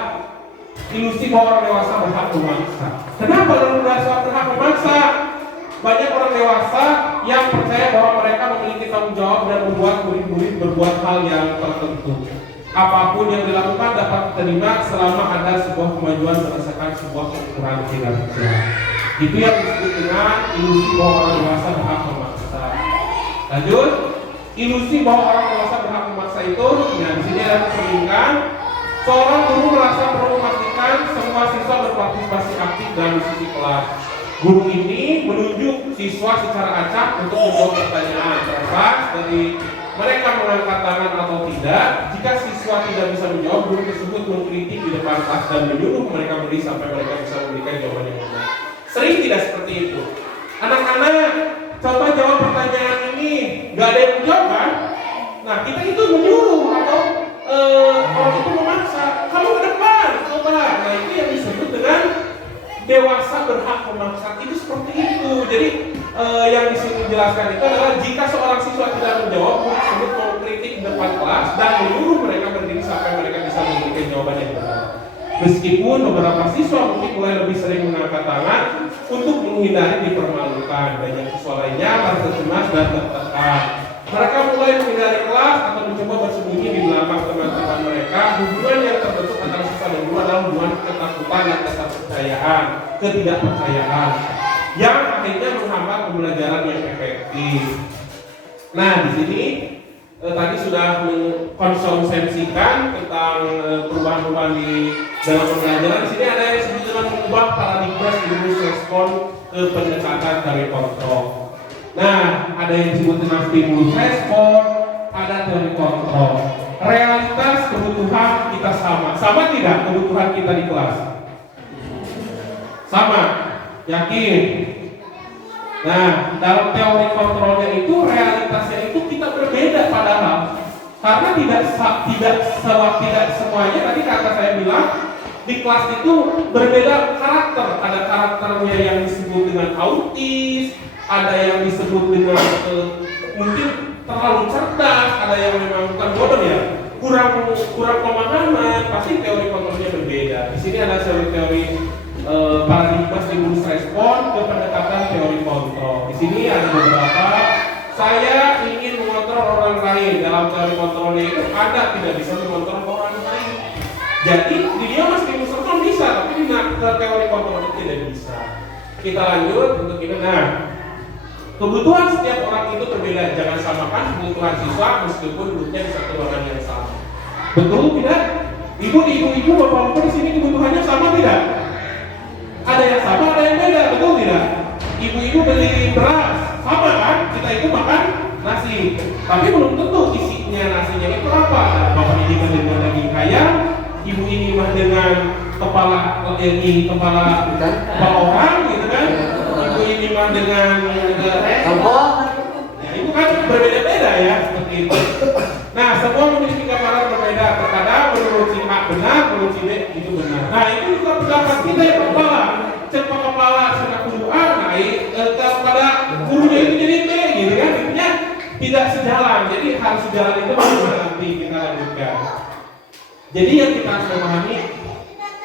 ilusi bahwa orang dewasa berhak memaksa. Kenapa orang dewasa berhak memaksa? Banyak orang dewasa yang percaya bahwa mereka memiliki tanggung jawab dan membuat murid-murid berbuat hal yang tertentu. Apapun yang dilakukan dapat diterima selama ada sebuah kemajuan berdasarkan sebuah ukuran kinerja. Itu yang disebut dengan ilusi bahwa orang dewasa berhak memaksa. Lanjut, ilusi bahwa orang dewasa berhak memaksa itu, nah di sini ada permintaan. Seorang guru merasa perlu memastikan semua siswa berpartisipasi aktif dalam diskusi kelas. Guru ini menunjuk siswa secara acak untuk menjawab pertanyaan, terlepas dari mereka mengangkat tangan atau tidak. Jika siswa tidak bisa menjawab, guru tersebut mengkritik di depan kelas dan menyuruh mereka beri sampai mereka bisa memberikan jawaban yang benar. Sering tidak seperti itu. Anak-anak, coba jawab pertanyaan ini. Gak ada yang menjawab kan? Nah, kita itu menyuruh atau orang itu memaksa. Kamu ke depan, coba. Nah, itu yang disebut dengan dewasa berhak memaksa. Itu seperti itu. Jadi yang di sini dijelaskan itu adalah jika seorang siswa tidak menjawab, guru tersebut mengkritik di depan kelas dan menyuruh mereka berdiri sampai mereka bisa memberikan jawaban yang benar. Meskipun beberapa siswa mungkin mulai lebih sering mengangkat tangan untuk menghindari dipermalukan, banyak siswa lainnya merasa cemas dan tertekan. Mereka mulai menghindari kelas atau mencoba bersembunyi di belakang teman-teman mereka. Hubungan yang terbentuk antara siswa dan guru adalah hubungan ketakutan dan ketidakpercayaan. yang akhirnya menghambat pembelajaran yang efektif. Nah, di sini tadi sudah mengkonsumsikan tentang perubahan-perubahan di dalam pembelajaran. Di sini ada yang disebut dengan mengubah paradigma stimulus respon ke pendekatan teori kontrol. Nah, ada yang disebut dengan stimulus respon, ada teori kontrol. Realitas kebutuhan kita sama tidak kebutuhan kita di kelas? Sama, yakin? Nah, dalam teori kontrolnya itu realitasnya itu kita berbeda padahal karena tidak semuanya tadi kata saya bilang di kelas itu berbeda karakter. Ada karakternya yang disebut dengan autis, ada yang disebut dengan mungkin terlalu cerdas, ada yang memang bukan bodoh ya, kurang pemahaman. Pasti teori kontrolnya berbeda. Di sini ada teori paradigma stimulus respon ke pendekatan teori kontrol. Di sini ada beberapa. Saya ingin mengontrol orang lain. Dalam teori kontrolnya itu Anda tidak bisa mengontrol orang lain. Jadi di dia mas stimulus respon bisa, tapi di teori kontrol itu tidak bisa. Kita lanjut untuk ini. Nah, kebutuhan setiap orang itu berbeda. Jangan samakan kebutuhan siswa meskipun duduknya di satu ruangan yang sama. Betul tidak? Ibu, bapak-bapak di sini kebutuhannya sama tidak? Ada yang sama, ada yang beda, betul tidak? Ibu-ibu beli beras, sama kan? Kita itu makan nasi, tapi belum tentu isinya nasinya itu apa. Bapak ini kan dengan daging ayam, ibu ini mah dengan kepala orang, gitu kan? Ibu ini mah dengan ya itu kan berbeda-beda ya seperti itu. Nah, semua memiliki gambaran berbeda. Terkadang menurut si A benar, menurut si B itu benar. Nah, itu juga pendapat kita yang kepala. Cepat kepala sudah guru A naik kepada gurunya itu jadi B, gitu kan? Intinya tidak sejalan. Jadi harus sejalan itu bagaimana nanti kita lanjutkan. Jadi yang kita harus memahami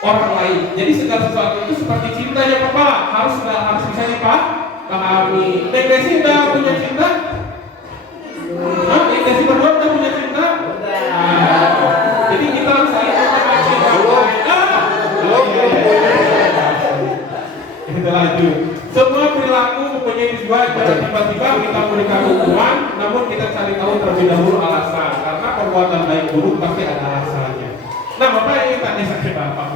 orang lain. Jadi segala sesuatu itu seperti cinta yang kepala harus bisa dipahami. Depresi udah punya cinta? Depresi berdua udah punya cinta? Jadi kita harus saling memahami. Kita lanjut. Semua perilaku mempunyai tujuan. Jangan tiba-tiba kita memberikan hukuman, namun kita cari tahu terlebih dahulu alasan. Karena perbuatan baik buruk pasti ada alasannya. Nah, Bapak ingin tanya saya Bapak,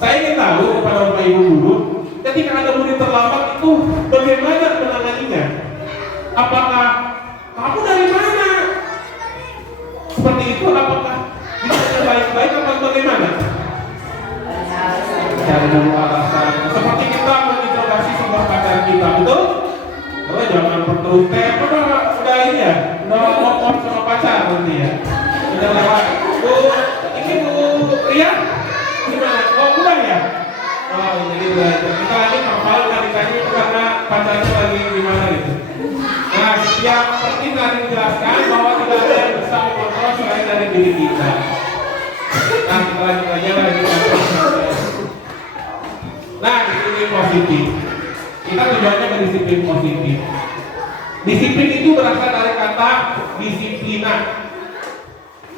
saya ingin tahu kepada Bapak Ibu guru, ketika ada murid terlambat itu bagaimana menanganinya? Apakah kamu dari mana? Seperti itu, apakah ditanya baik-baik atau bagaimana? Cari dulu alasan. Seperti kita menginterogasi sebuah pacar kita, betul? Oh, jangan terus udah ini ya, udah ngomong sama pacar nanti ya. Udah lewat. Ini Bu Ria, gimana? Oh, pulang ya? Oh, jadi belajar. Kita lagi hafal kan ditanya karena pacarnya lagi gimana gitu. Nah, yang penting tadi dijelaskan bahwa tidak ada yang bisa mengontrol selain dari diri kita. Nah, kita lanjut aja lagi. Nah, disiplin positif. Kita tujuannya ke disiplin positif. Disiplin itu berasal dari kata disiplina,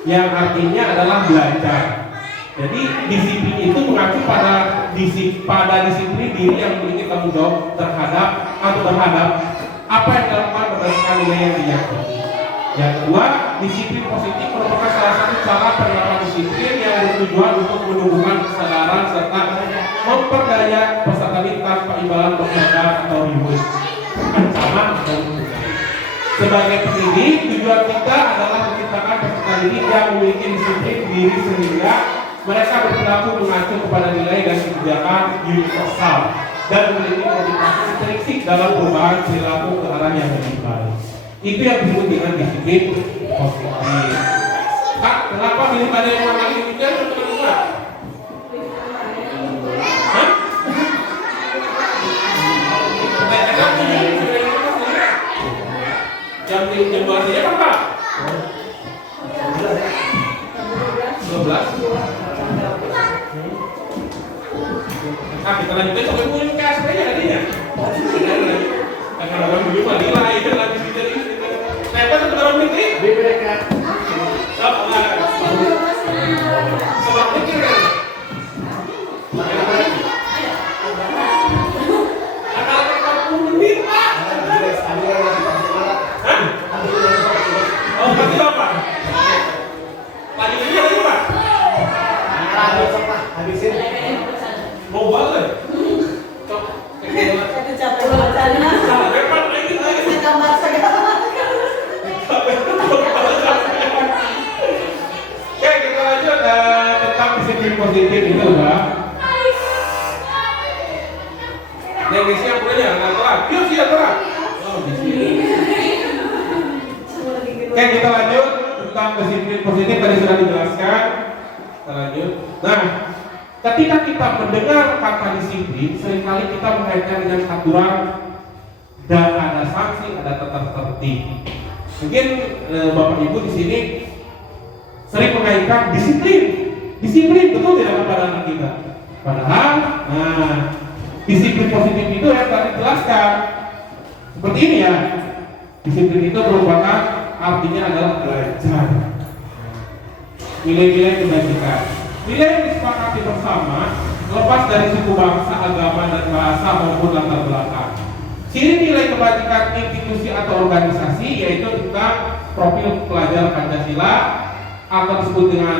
yang artinya adalah belajar. Jadi disiplin itu mengacu pada disiplin diri yang memiliki tanggung jawab terhadap apa yang dilakukan berdasarkan nilai yang diyakini. Yang kedua, disiplin positif merupakan salah satu cara penerapan disiplin yang bertujuan untuk menumbuhkan kesadaran serta memperdaya peserta didik tanpa imbalan bekerja atau ribut, ancaman atau budaya. Sebagai pendidik, tujuan kita adalah menciptakan peserta didik yang memiliki disiplin diri sehingga mereka berperilaku mengacu kepada nilai dan kebijakan universal dan memiliki motivasi intrinsik dalam perubahan perilaku ke arah yang lebih baik. Itu yang disebut dengan disiplin positif. Kak, kenapa pilih pada yang mana lagi demikian? Teman-teman? Hah? Jam 12 aja kan Pak? 12? Nah, kita lanjutkan sampai punya KSP nya tadinya. Karena orang dulu mah nilai itu lagi jadi apa tuh orang fitri? BPK. Sebab pikir kan? Kalau positif itu Mbak. Yang di siang punya nggak telat. Yuk siap telat. Oh di sini. Oke, kita lanjut tentang disiplin positif tadi sudah dijelaskan. Kita lanjut. Nah, ketika kita mendengar kata disiplin, seringkali kita mengaitkan dengan aturan dan ada sanksi, ada tata tertib. Mungkin Bapak Ibu di sini sering mengaitkan disiplin betul tidak kepada anak kita. Padahal, nah, disiplin positif itu yang tadi jelaskan seperti ini ya. Disiplin itu merupakan artinya adalah belajar nilai-nilai kebajikan. Nilai yang disepakati bersama lepas dari suku bangsa, agama dan bahasa maupun latar belakang. Ciri nilai kebajikan institusi atau organisasi yaitu tentang profil pelajar Pancasila atau disebut dengan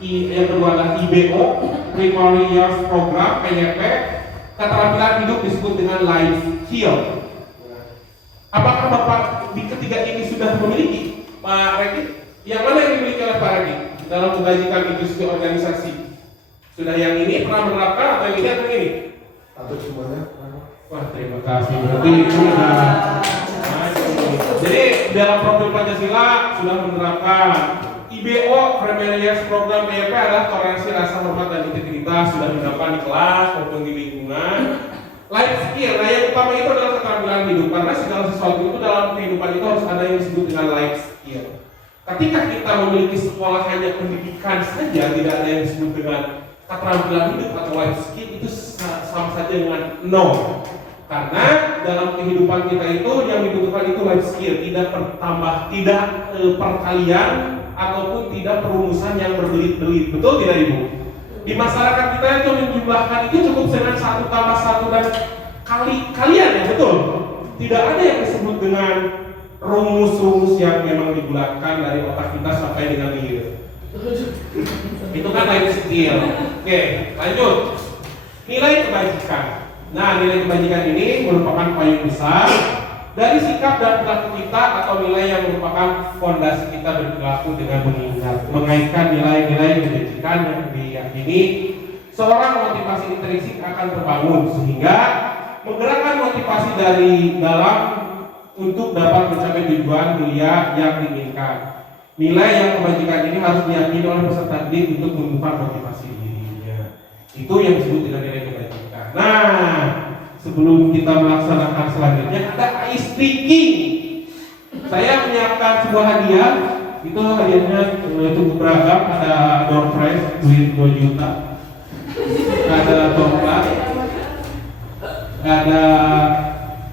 yang kedua adalah IBO, Primary Years Program (PYP). Keterampilan hidup disebut dengan life skill. Apakah Bapak di ketiga ini sudah memiliki, Pak Reki? Yang mana yang dimiliki oleh Pak Reki dalam kebajikan institusi organisasi? Sudah yang ini pernah menerapkan atau yang ini atau yang ini? Atau semuanya? Wah, terima kasih. Berarti itu sudah. Jadi dalam profil Pancasila sudah menerapkan. IBO, Primary Years Program PYP adalah toleransi, rasa hormat dan integritas, sudah diterapkan di kelas maupun di lingkungan. Life skill, nah yang utama itu adalah keterampilan hidup, karena segala sesuatu itu dalam kehidupan itu harus ada yang disebut dengan life skill. Ketika kita memiliki sekolah hanya pendidikan saja, tidak ada yang disebut dengan keterampilan hidup atau life skill, itu sama saja dengan nol. Karena dalam kehidupan kita itu yang dibutuhkan itu life skill, tidak perkalian ataupun tidak perumusan yang berbelit-belit. Betul tidak Ibu? Di masyarakat kita itu menjumlahkan itu cukup dengan 1 tambah 1 dan kalian ya, betul? Tidak ada yang disebut dengan rumus-rumus yang memang dibulatkan dari otak kita sampai dengan hilir. Itu kan life skill. Oke, lanjut. Nilai kebajikan. Nah, nilai kebajikan ini merupakan payung besar dari sikap dan perilaku kita atau nilai yang merupakan fondasi kita berperilaku dengan mengaitkan nilai-nilai kebajikan yang diyakini seorang motivasi intrinsik akan terbangun sehingga menggerakkan motivasi dari dalam untuk dapat mencapai tujuan mulia yang diinginkan. Nilai yang kebajikan ini harus diyakini oleh peserta didik untuk menumbuhkan motivasi dirinya. Itu yang disebut dengan nilai kebajikan. Nah, sebelum kita melaksanakan selanjutnya ada ice breaking. Saya menyiapkan sebuah hadiah. Itu hadiahnya cukup beragam. Ada door prize duit 2 juta. Ada tongkat. Ada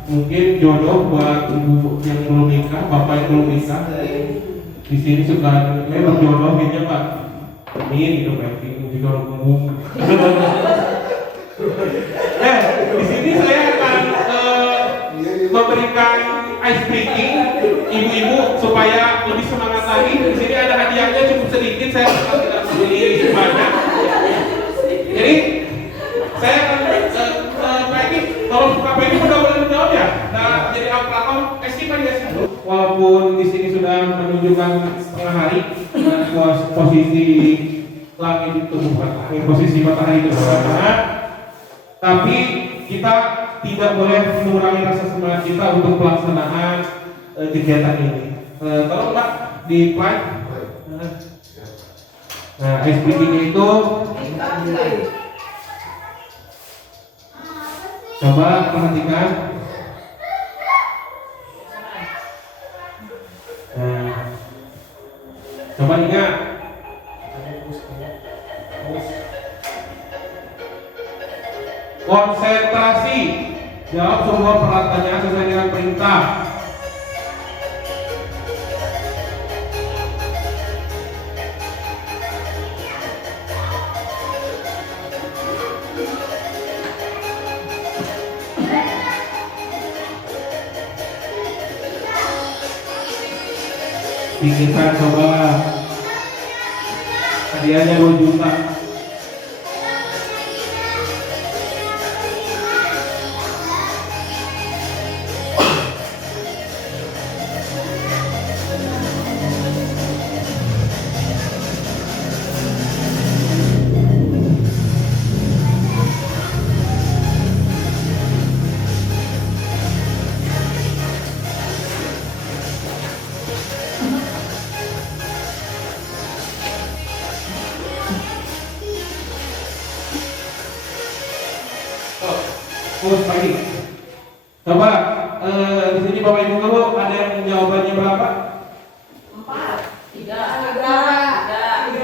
mungkin jodoh buat ibu yang belum nikah, bapak yang belum nikah. Di sini suka berjodoh kayaknya Pak. Ini hidup ranking juga umum. Di sini saya akan memberikan ice breaking ibu-ibu supaya lebih semangat lagi. Di sini ada hadiahnya cukup sedikit, saya tidak membeli banyak. Jadi saya akan kalau Bapak ini udah boleh menjawab ya. Nah, jadi operator estimasi ya. Walaupun di sini sudah menunjukkan setengah hari posisi langit itu bukan langit, posisi matahari itu berwarna. Tapi kita tidak boleh mengurangi rasa semangat kita untuk pelaksanaan kegiatan ini. Tolong Pak di slide. Nah, ice breaking itu coba perhatikan. Nah, coba ingat. Konsentrasi, jawab semua pertanyaan sesuai dengan perintah. Pikirkan coba. Hadiahnya 2 juta. Oh, pagi. Coba di sini Bapak Ibu dulu ada yang jawabannya berapa? 4, 3, Tiga. 3,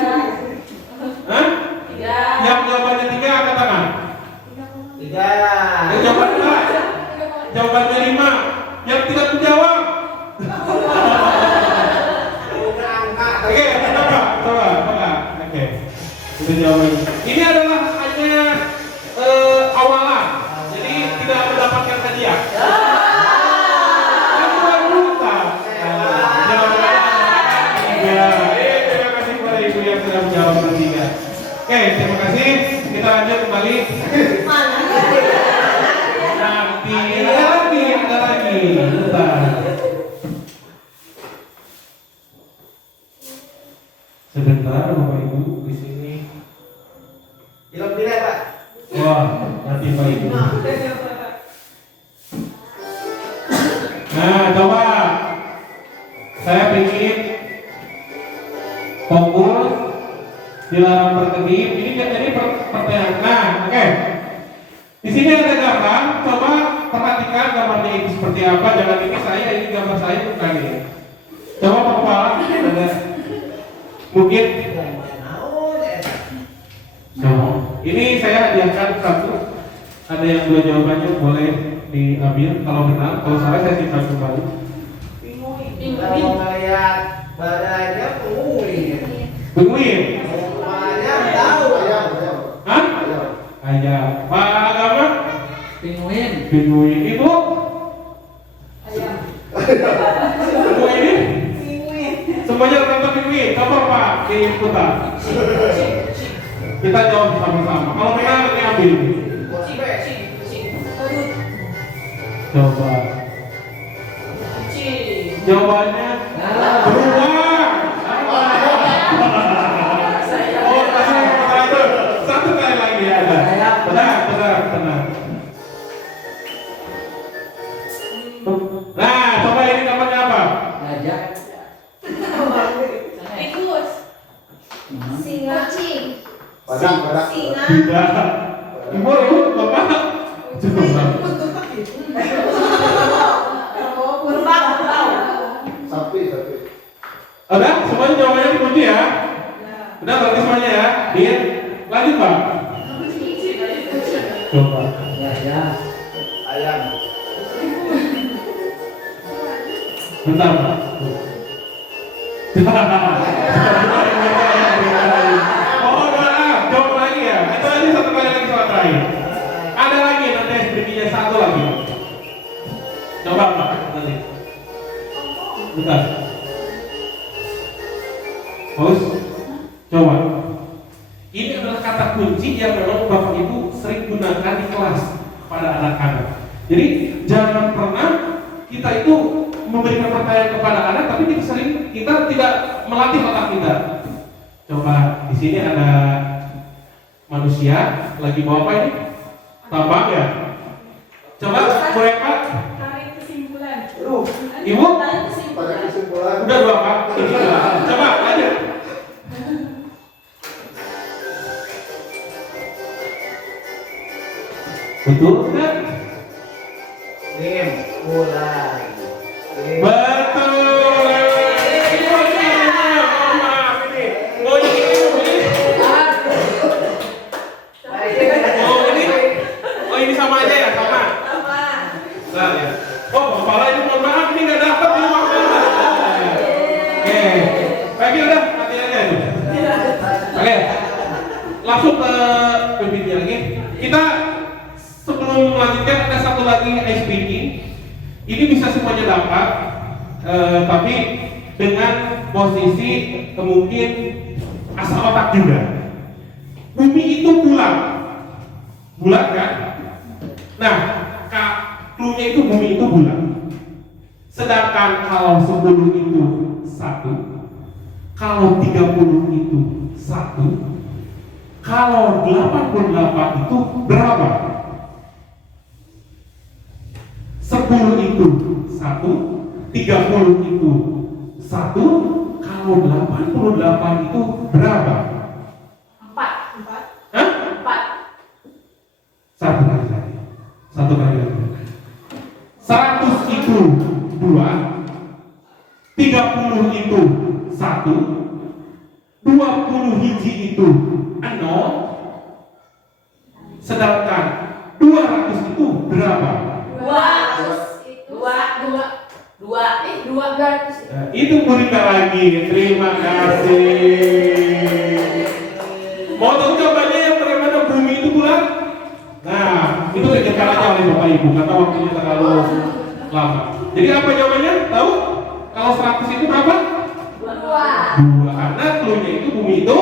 Hah? 3. Yang jawabannya 3 angkat tangan. 3. Yang jawabannya 4. Jawabannya 5. Yang tidak menjawab. Oke, coba. Oke. Itu jawabannya. Ini adalah hanya awalan. Jadi tidak mendapatkan hadiah. Kan bukan buta. Jawabannya 3. Terima kasih kepada ibu yang sudah menjawab bertiga. Oke, terima kasih. Kita lanjut kembali. Nanti ada lagi. Bentar. Sebentar, Bapak Ibu di sini. Film tidak, Pak. Wah, nanti Pak Ibu. Nah, coba. Saya ingin fokus dilarang berkedip. Ini jadi pertanyaan. Nah, oke. Di sini ada gambar. Coba perhatikan gambarnya ini seperti apa. Jangan ini saya, ini gambar saya bukan ini. Coba Pak Kepala ada mungkin. Ini saya hadiahkan satu. Ada yang 2 jawabannya boleh diambil. Kalau benar, kalau salah saya simpan kembali. Kalau melihat badannya penguin. Penguin. Ayam tahu. Hah? Ayam. Pak Agama? Penguin. Penguin. Ibu? Ibu ini? Semuanya kata penguin. Coba Pak diputar. Kita jawab sama-sama. Kalau benar ini ambil. Coba. Jawabannya beruang. Oh, satu kali lagi ada. Benar. Nah, coba ini namanya apa? Gajah. Tikus. Singa. Kucing. Badak. Singa. Tidak. Ibu, Bapak. Coba. Kerbau. Sapi. Ada? Semuanya jawabannya dikunci ya? Benar berarti semuanya ya? Din, lanjut Pak. Coba. Gajah. Ayam. Bentar Pak. Oh, maaf. Jawab lagi ya. Itu aja satu kali lagi soal terakhir. Ada lagi nanti SPP-nya satu lagi. Coba Pak. Nanti. Bentar. Bos, coba. Ini adalah kata kunci yang memang Bapak Ibu sering gunakan di kelas pada anak-anak. Jadi jangan pernah kita itu memberikan pertanyaan kepada anak, tapi kita tidak melatih otak kita. Coba di sini ada manusia lagi bawa apa ini? Tambang ya. Coba boleh Pak. Tarik kesimpulan. Ibu. Tarik kesimpulan. Udah 2 Pak. Ini 2. Coba lanjut. Betul kan? Lim. Ular. Betul. Ini maaf ini. Oh ini sama aja ya, sama. Nah, ya. Oh, kepala ini mohon maaf ini nggak dapat ini maksudnya. Oke, pagi udah mati aja itu. Oke, langsung ke pembimbingnya lagi. Kita sebelum melanjutkan ada satu lagi ice breaking. Ini bisa semuanya dapat, tapi dengan posisi mungkin asal otak juga. Bumi itu bulat kan? Nah, clue-nya itu bumi itu bulat. Sedangkan kalau 10 itu 1, kalau 30 itu 1, kalau 88 itu berapa? 10 itu 1, 30 itu 1, kalau 88 itu berapa? 4. Hah? 4. Satu kali lagi. itu 2, 30 itu 1, 20 hiji itu 0, sedangkan 200 itu berapa? 200. Itu Burika lagi. Terima kasih. Mau tahu jawabannya yang bagaimana bumi itu bulat? Nah, itu diajarkan aja oleh Bapak Ibu karena waktunya terlalu lama. Jadi apa jawabannya? Tahu? Kalau 100 itu berapa? 2. Karena cluenya itu bumi itu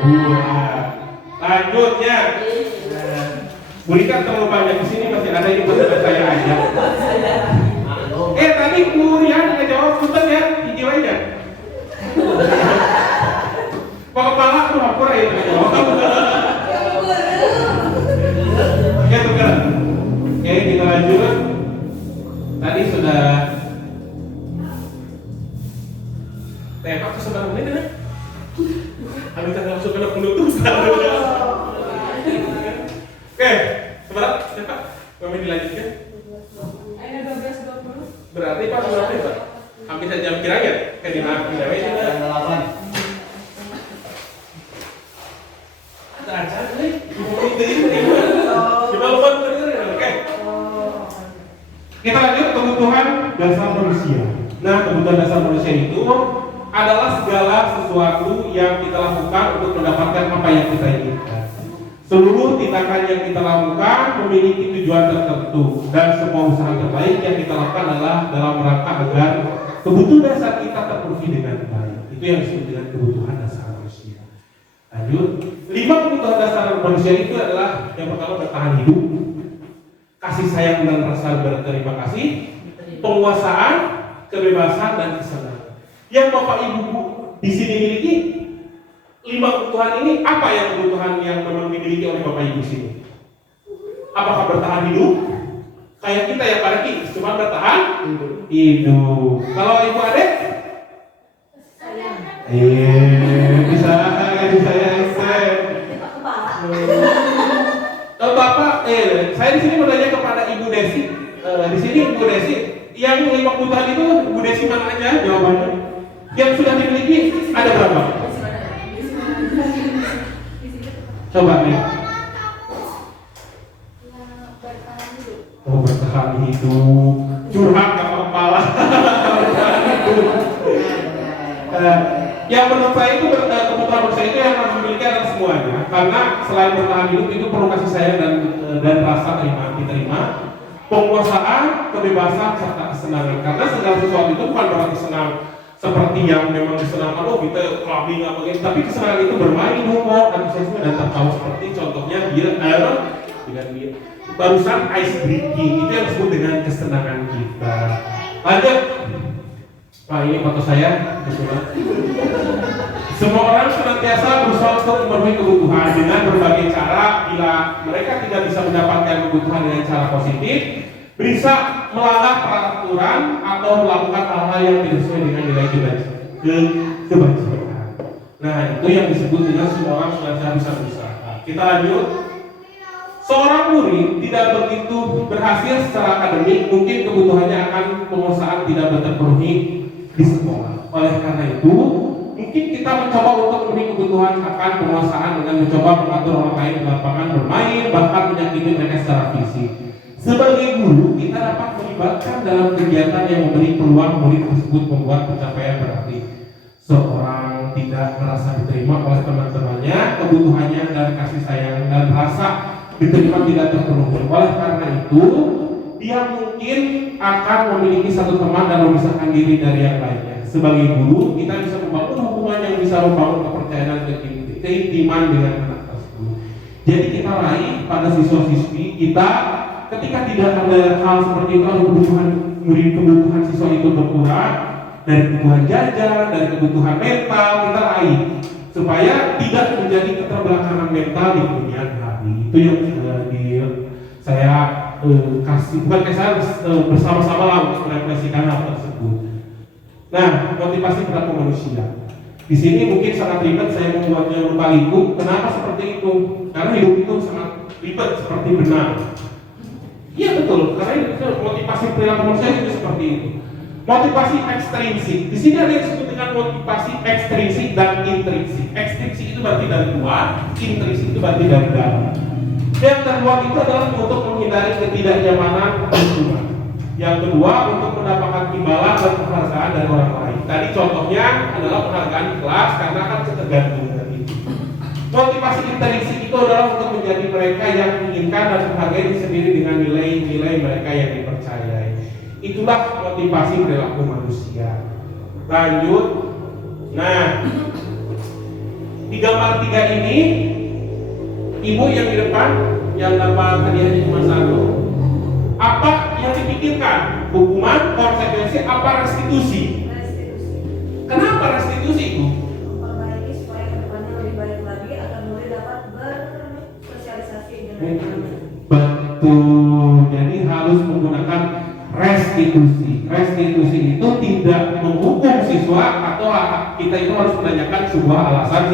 bulat. Lanjutnya. Burika terlalu banyak di sini, masih ada yang buat saya aja. Tadi Kurian nggak jawab, punten ya, hijau aja. Pak kepala tuh hapura ya nggak jawab. Ya tukar. Oke, kita lanjut. Tadi sudah tembak tuh 9 menit kan? Habis kita langsung kena penutup. Oke, sebentar, Pak. Kami dilanjutkan. Berarti Pak berapa Pak? Hampir jam kiranya kan di mana kita wes ada 8. ada acara nih coba lupa dengerin. Oke, kita lanjut kebutuhan dasar manusia. Nah, kebutuhan dasar manusia itu adalah segala sesuatu yang kita lakukan untuk mendapatkan apa yang kita inginkan. Seluruh tindakan yang kita lakukan memiliki tujuan tertentu dan semua usaha terbaik yang kita lakukan adalah dalam rangka agar kebutuhan dasar kita terpenuhi dengan baik. Itu yang disebut dengan kebutuhan dasar manusia. Lanjut, 5 kebutuhan dasar manusia itu adalah yang pertama bertahan hidup, kasih sayang dan rasa berterima kasih, penguasaan, kebebasan dan kesenangan. Yang Bapak Ibu di sini miliki 5 kebutuhan ini, apa yang kebutuhan yang memang dimiliki oleh Bapak Ibu sini? Apakah bertahan hidup? Kayak kita yang pada ini cuma bertahan hidup. Kalau Ibu Adek? Bisa Kalau Bapak, saya di sini bertanya kepada Ibu Desi. Di sini Ibu Desi, yang 5 kebutuhan itu Ibu Desi mana aja jawabannya? Yang sudah dimiliki ada berapa? Coba nih. Bertahan hidup. Curhat ke kepala. Yang menurut saya itu kebutuhan saya itu yang harus dimiliki adalah semuanya. Karena selain bertahan hidup itu perlu kasih sayang dan rasa diterima, penguasaan, kebebasan serta kesenangan. Karena segala sesuatu itu bukan berarti senang seperti yang memang disenangkan, kita clubbing apa gitu, tapi kesenangan itu bermain, humor, antusiasme dan tertawa seperti contohnya dengan bir. Barusan ice breaking itu yang disebut dengan kesenangan kita. Lanjut, Pak, ini foto saya. Semua orang senantiasa berusaha untuk memenuhi kebutuhan dengan berbagai cara. Bila mereka tidak bisa mendapatkan kebutuhan dengan cara positif, bisa melanggar peraturan atau melakukan hal-hal yang tidak sesuai dengan nilai kebajikan. Nah, itu yang disebut dengan semua orang senantiasa bisa berusaha. Kita lanjut. Seorang murid tidak begitu berhasil secara akademik, mungkin kebutuhannya akan penguasaan tidak terpenuhi di sekolah. Oleh karena itu, mungkin kita mencoba untuk memenuhi kebutuhan akan penguasaan dengan mencoba mengatur orang lain di lapangan bermain, bahkan menyakiti mereka secara fisik. Sebagai guru, kita dapat melibatkan dalam kegiatan yang memberi peluang murid tersebut membuat pencapaian berarti. Seorang tidak merasa diterima oleh teman-temannya, kebutuhannya dan kasih sayang dan rasa diterima tidak terpenuhi. Oleh karena itu, dia mungkin akan memiliki satu teman dan memisahkan diri dari yang lainnya. Sebagai guru, kita bisa membangun hubungan yang bisa membangun kepercayaan dan keintiman dengan anak tersebut. Jadi kita raih pada siswa-siswi kita. Ketika tidak ada hal seperti itu, kebutuhan siswa itu berkurang dari kebutuhan jajan, dari kebutuhan mental kita raih supaya tidak menjadi keterbelakangan mental di kemudian hari. Itu yang saya kasih, bukan saya bersama-sama lah untuk merefleksikan hal tersebut. Nah, motivasi perilaku manusia. Di sini mungkin sangat ribet saya membuatnya lupa lingkup. Kenapa seperti itu? Karena hidup itu sangat ribet seperti benang. Iya betul, karena itu motivasi perilaku manusia itu seperti itu. Motivasi ekstrinsik. Di sini ada yang disebut dengan motivasi ekstrinsik dan intrinsik. Ekstrinsik itu berarti dari luar, intrinsik itu berarti dari dalam. Yang kedua itu adalah untuk menghindari ketidaknyamanan lingkungan. Yang kedua untuk mendapatkan imbalan dan penghargaan dari orang lain. Tadi contohnya adalah penghargaan di kelas karena kan ketergantungan itu. Motivasi intrinsik itu adalah untuk menjadi mereka yang menginginkan dan menghargai diri sendiri dengan nilai-nilai mereka yang dipercayai. Itulah motivasi perilaku manusia. Lanjut. Nah, di gambar 3 ini, ibu yang di depan yang dapat hadiahnya cuma 1. Apa yang dipikirkan? Hukuman, konsekuensi, apa restitusi? Restitusi. Kenapa restitusi itu? Memperbaiki supaya kedepannya lebih baik lagi agar mulai dapat bersosialisasi dengan Betul. Jadi harus menggunakan restitusi. Restitusi itu tidak menghukum siswa atau kita itu harus menanyakan sebuah alasan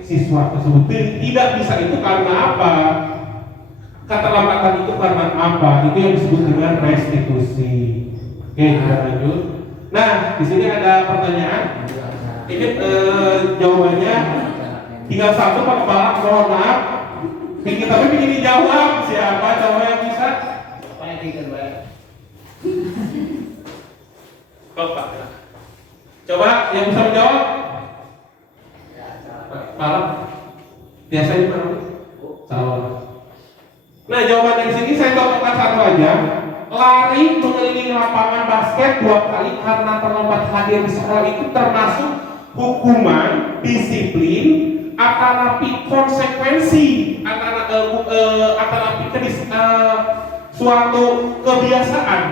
siswa tersebut. Tidak bisa itu karena apa? Keterlambatan itu karena apa? Itu yang disebut dengan restitusi. Oke, kita lanjut. Nah, di sini ada pertanyaan. Ini jawabannya tinggal 1 Pak Kepala. Mohon maaf. Tapi bikin dijawab. Siapa coba yang bisa? Apa yang tinggal banyak? Bapak. Coba yang bisa menjawab. Malam. Biasanya berapa? Salah. Nah, jawaban dari sini saya contohkan 1 aja. Lari mengelilingi lapangan basket 2 kali karena terlambat hadir di sekolah itu termasuk hukuman, disiplin, akan konsekuensi, suatu kebiasaan.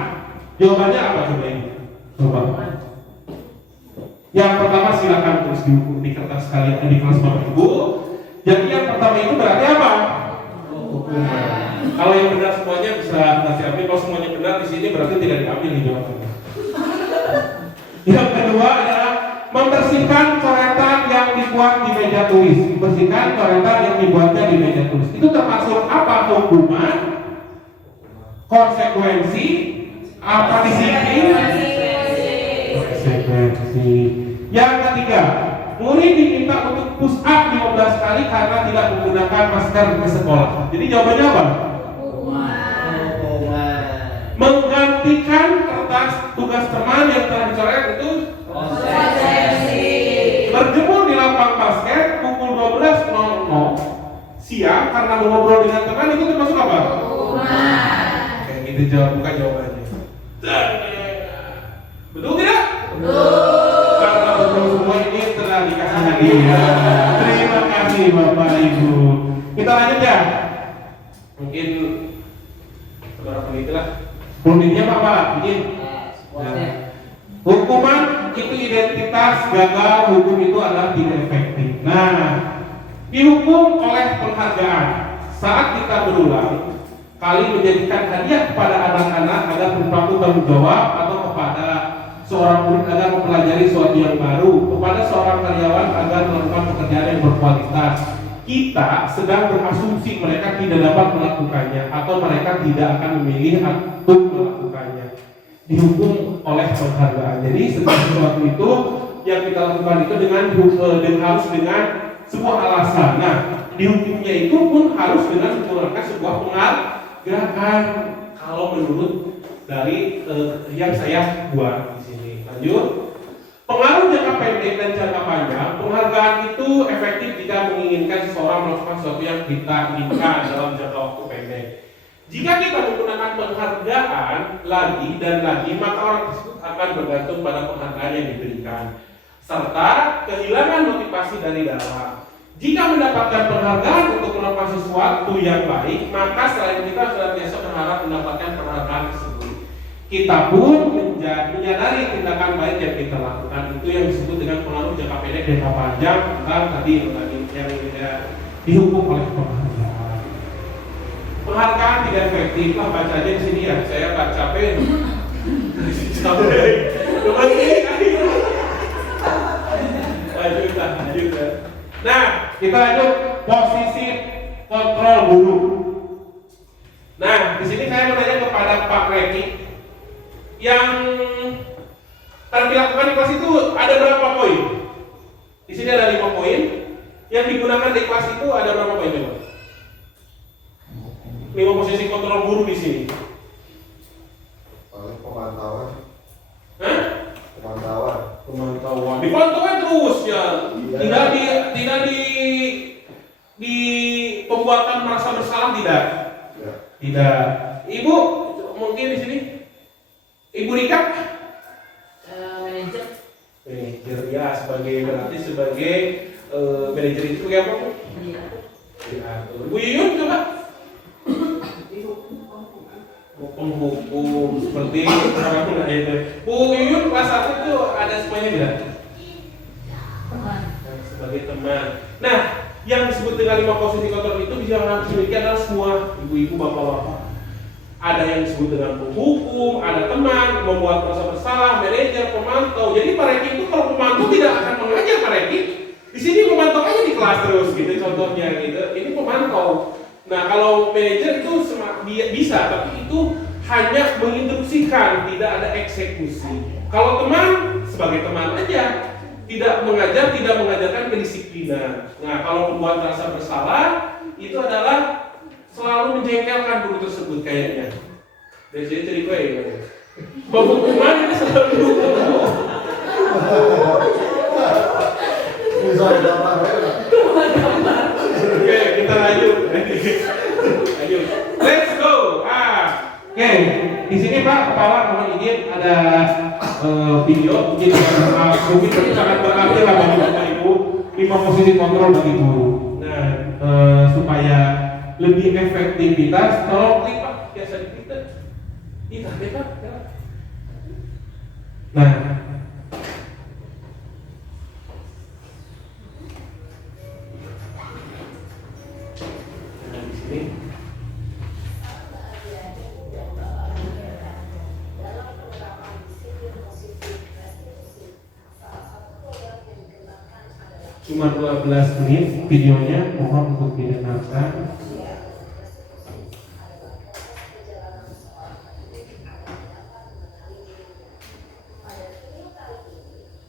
Jawabannya apa coba ini? Coba. Yang pertama silakan terus di kertas kalian di kelas Bapak Ibu. Jadi yang pertama itu berarti apa? Kalau yang benar semuanya bisa kasih ambil. Kalau semuanya benar di sini berarti tidak diambil di jawabannya. Yang kedua adalah membersihkan coretan yang dibuat di meja tulis. Bersihkan coretan yang dibuatnya di meja tulis. Itu termasuk apa? Hukuman, konsekuensi, apa disiplin? Konsekuensi. Yang ketiga, murid diminta untuk push up 15 kali karena tidak menggunakan masker ke sekolah. Jadi jawabannya apa? Menggantikan kertas tugas teman yang telah dicoret itu Konsekuensi. berjemur di lapang basket pukul 12.00 siang karena mengobrol dengan teman itu termasuk apa? Kayak gitu jawab, bukan jawabannya. Betul tidak? Betul. Karena betul semua ini telah dikasih hadiah. Terima kasih Bapak Ibu. Kita lanjut ya. Mungkin beberapa menit lah. 10 menitnya Pak, bikin. Hukuman itu identitas, gagal, hukum itu adalah tidak efektif. Nah, dihukum oleh penghargaan. Saat kita berulang kali menjadikan hadiah kepada anak-anak agar berpraktek tanggung jawab atau kepada seorang murid agar mempelajari sesuatu yang baru, kepada seorang karyawan agar melakukan pekerjaan yang berkualitas. Kita sedang berasumsi mereka tidak dapat melakukannya atau mereka tidak akan memilih untuk melakukannya. Dihukum oleh penghargaan. Jadi segala sesuatu itu yang kita lakukan itu harus dengan sebuah alasan. Nah, dihukumnya itu pun harus dengan menggunakan sebuah penghargaan. Kalau menurut dari yang saya buat di sini. Lanjut. Pengaruh jangka pendek dan jangka panjang, penghargaan itu efektif jika menginginkan seseorang melakukan sesuatu yang kita inginkan dalam jangka waktu pendek. Jika kita menggunakan penghargaan lagi dan lagi, maka orang tersebut akan bergantung pada penghargaan yang diberikan, serta kehilangan motivasi dari dalam. Jika mendapatkan penghargaan untuk melakukan sesuatu yang baik, maka selain kita senantiasa berharap mendapatkan penghargaan tersebut. Kita pun menyadari tindakan baik yang kita lakukan. Itu yang disebut dengan pengaruh jangka pendek dan jangka panjang. Tentang tadi yang dihukum oleh penghargaan. Penghargaan tidak efektif lah, baca aja di sini ya. Saya nggak capek. Lanjut. Nah, kita lanjut posisi kontrol guru. Nah, di sini saya menanya Karena dilakukan di kelas itu ada berapa poin? Di sini ada 5 poin. Yang digunakan di kelas itu ada berapa poin coba? 5 posisi kontrol guru di sini. Paling pemantauan. Hah? Pemantauan. Pemantauan. Dipantauan terus ya. Tidak di pembuatan merasa bersalah tidak. Ya. Tidak. Ibu mungkin di sini. Ibu Rika? Manajer. Manajer ya, berarti sebagai manajer itu sebagai apa Bu? Iya. Bu Yuyun coba. Penghukum seperti orang itu. Bu Yuyun kelas 1 itu ada semuanya tidak? Teman. Sebagai teman. Nah, yang disebut dengan 5 posisi kontrol itu bisa dimiliki adalah semua ibu-ibu, bapak-bapak. Ada yang disebut dengan penghukum, ada teman, membuat merasa bersalah, manajer, pemantau. Jadi Pak Reki itu kalau pemantau tidak akan mengajar Pak Reki. Di sini pemantau aja di kelas terus gitu contohnya gitu. Ini pemantau. Nah kalau manajer itu bisa, tapi itu hanya menginstruksikan, tidak ada eksekusi. Kalau teman sebagai teman aja, tidak mengajar, tidak mengajarkan kedisiplinan. Nah kalau membuat merasa bersalah itu adalah selalu menjengkelkan guru tersebut kayaknya. Dan jadi cerita ya. Penghukuman ini selalu Oke, kita lanjut. Lanjut. Let's go. Oke, di sini Pak Kepala mohon izin ada video mungkin sangat berarti lah bagi Bapak Ibu 5 posisi kontrol bagi guru. Nah, supaya lebih efektivitas, tolong klik Pak, biasa diklik. Iya, Pak. Nah, di sini. Cuma 12 menit videonya, mohon untuk didengarkan.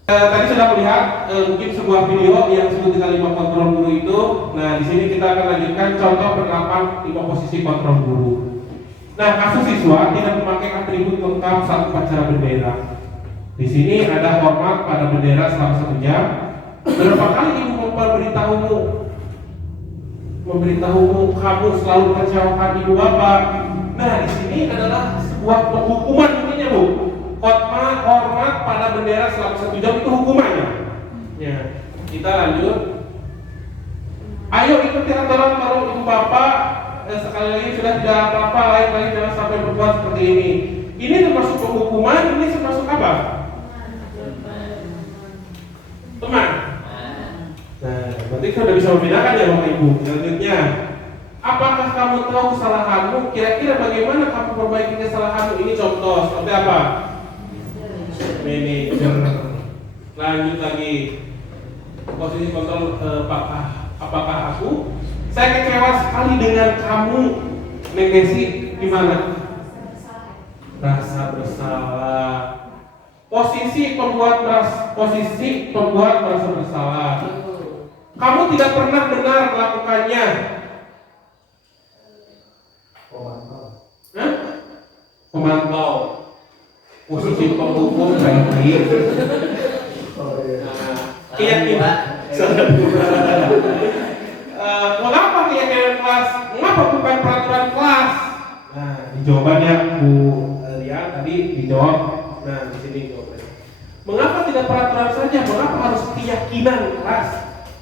Tadi sudah melihat mungkin sebuah video yang disebut dengan 5 kontrol guru itu. Nah, di sini kita akan lanjutkan contoh penerapan 5 posisi kontrol guru. Nah, kasus siswa tidak memakai atribut lengkap saat upacara bendera. Di sini ada hormat pada bendera selama 1 jam. Berapa kali ibu memberitahumu kamu selalu mengecewakan ibu bapak. Nah, di sini adalah sebuah penghukuman intinya Bu. Hormat pada bendera selama 1 jam itu hukumannya. Ya, kita lanjut. Ayo ikuti aturan kalau ibu bapak sekali lagi sudah tidak apa-apa, lain kali jangan sampai berbuat seperti ini. Ini termasuk penghukuman, ini termasuk apa? Teman. Nah, berarti kita sudah bisa membedakan ya Bapak Ibu. Selanjutnya, apakah kamu tahu kesalahanmu? Kira-kira bagaimana kamu perbaiki kesalahanmu? Ini contoh, seperti apa? Manajer. Lanjut lagi. Posisi kontrol apakah aku? Saya kecewa sekali dengan kamu. Neng Desi gimana? Rasa bersalah. Posisi pembuat merasa bersalah. Kamu tidak pernah benar melakukannya. Pemantau. Posisi penghukum baik-baik. Keyakinan. Mengapa keyakinan kelas? Mengapa bukan peraturan kelas? Nah, jawabannya Bu Lia tadi dijawab. Nah, di sini jawabannya. Mengapa tidak peraturan saja? Mengapa harus keyakinan kelas?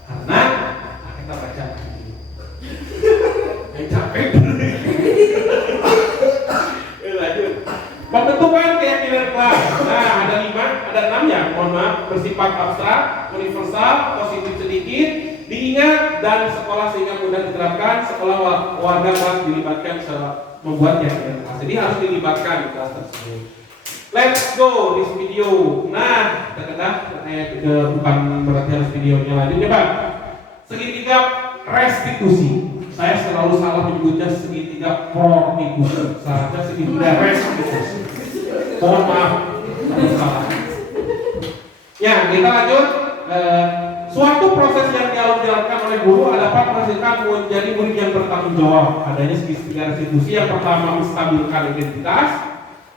Karena kita baca. Capek. Lanjut. Pembentukan keyakinan kelas. Nah, ada 6 ya. Mohon maaf, bersifat abstrak, universal, positif sedikit, diingat dan sekolah sehingga mudah diterapkan. Sekolah warga kelas dilibatkan secara membuat keyakinan kelas. Jadi harus dilibatkan di kelas tersebut. Let's go this video. Nah, bukan berarti harus videonya lanjutnya Pak. Segitiga restitusi. Saya selalu salah menyebutnya segitiga prostitusi. Seharusnya segitiga restitusi. Mohon maaf, salah. kita lanjut. Suatu proses yang dilakukan oleh guru dapat menghasilkan menjadi murid yang bertanggung jawab. Adanya tiga restitusi. Yang pertama, menstabilkan identitas.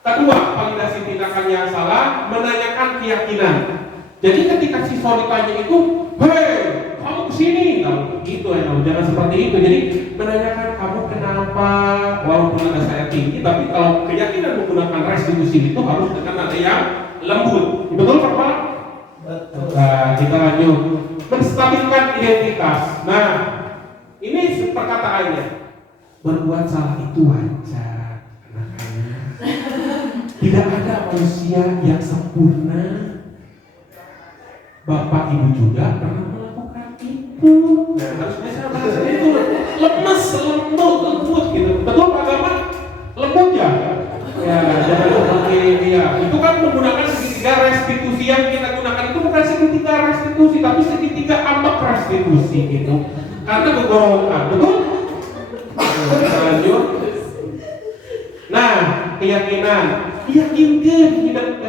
Kedua, validasi tindakan yang salah, menanyakan keyakinan. Jadi ketika siswa ditanya itu, hei, kamu kesini, nah, gitu ya, jangan seperti itu. Jadi menanyakan kamu kenapa, walaupun ada saya tinggi, tapi kalau keyakinan menggunakan restitusi itu harus dengan nada yang lembut. Betul Pak? Betul. Nah, kita lanjut. Menstabilkan identitas. Nah, ini perkataannya. Berbuat salah itu wajar, anak-anak. Tidak ada manusia yang sempurna. Bapak ibu juga pernah melakukan itu. Nah, harus bisa bahasa itu lemes, lembut gitu. Betul Pak Gaman? Lembut ya? Ya, jangan seperti dia. Itu kan menggunakan segitiga restitusi. Yang kita gunakan itu bukan segitiga restitusi, tapi segitiga ambak restitusi gitu. Karena bergolongan, betul? Lanjut. Nah, keyakinan. Yakinkan hidup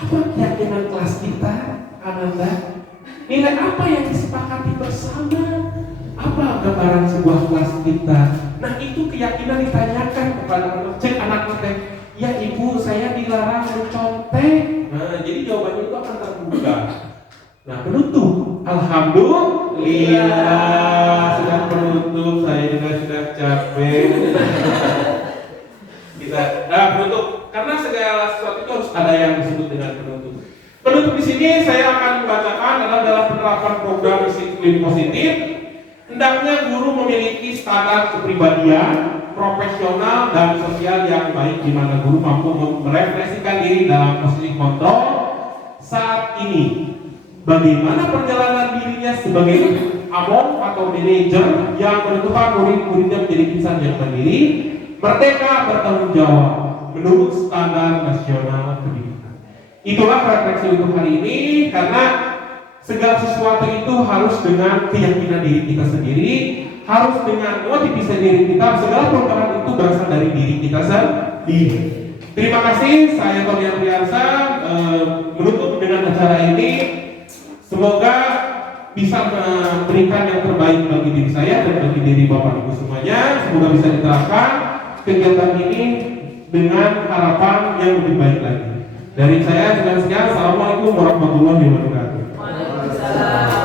apa keyakinan kelas kita, Ananda? Nilai apa yang disepakati bersama? Apa gambaran sebuah kelas kita? Nah, itu keyakinan ditanyakan kepada anak kita. Ya ibu, saya dilarang mencontek. Nah, jadi jawabannya itu akan terbuka. Nah, penutup. Alhamdulillah sudah penutup. Saya juga sudah capek. Penutup. Karena segala sesuatu itu harus ada yang disebut dengan penutup. Penutup di sini saya akan membacakan adalah dalam penerapan program disiplin positif. Hendaknya guru memiliki standar kepribadian, profesional dan sosial yang baik, di mana guru mampu merefleksikan diri dalam posisi kontrol saat ini. Bagaimana perjalanan dirinya sebagai among atau manajer yang menentukan murid-muridnya menjadi insan yang mandiri, merdeka bertanggung jawab menurut standar nasional pendidikan. Itulah refleksi untuk hari ini, karena segala sesuatu itu harus dengan keyakinan diri kita sendiri, harus dengan motivasi diri kita. Segala perubahan itu berasal dari diri kita sendiri. Terima kasih, saya Tony Ardiansa menutup dengan acara ini. Semoga bisa memberikan yang terbaik bagi diri saya dan bagi diri Bapak Ibu semuanya. Semoga bisa diterapkan kegiatan ini dengan harapan yang lebih baik lagi. Dari saya sekian. Assalamualaikum warahmatullahi wabarakatuh. Waalaikumsalam.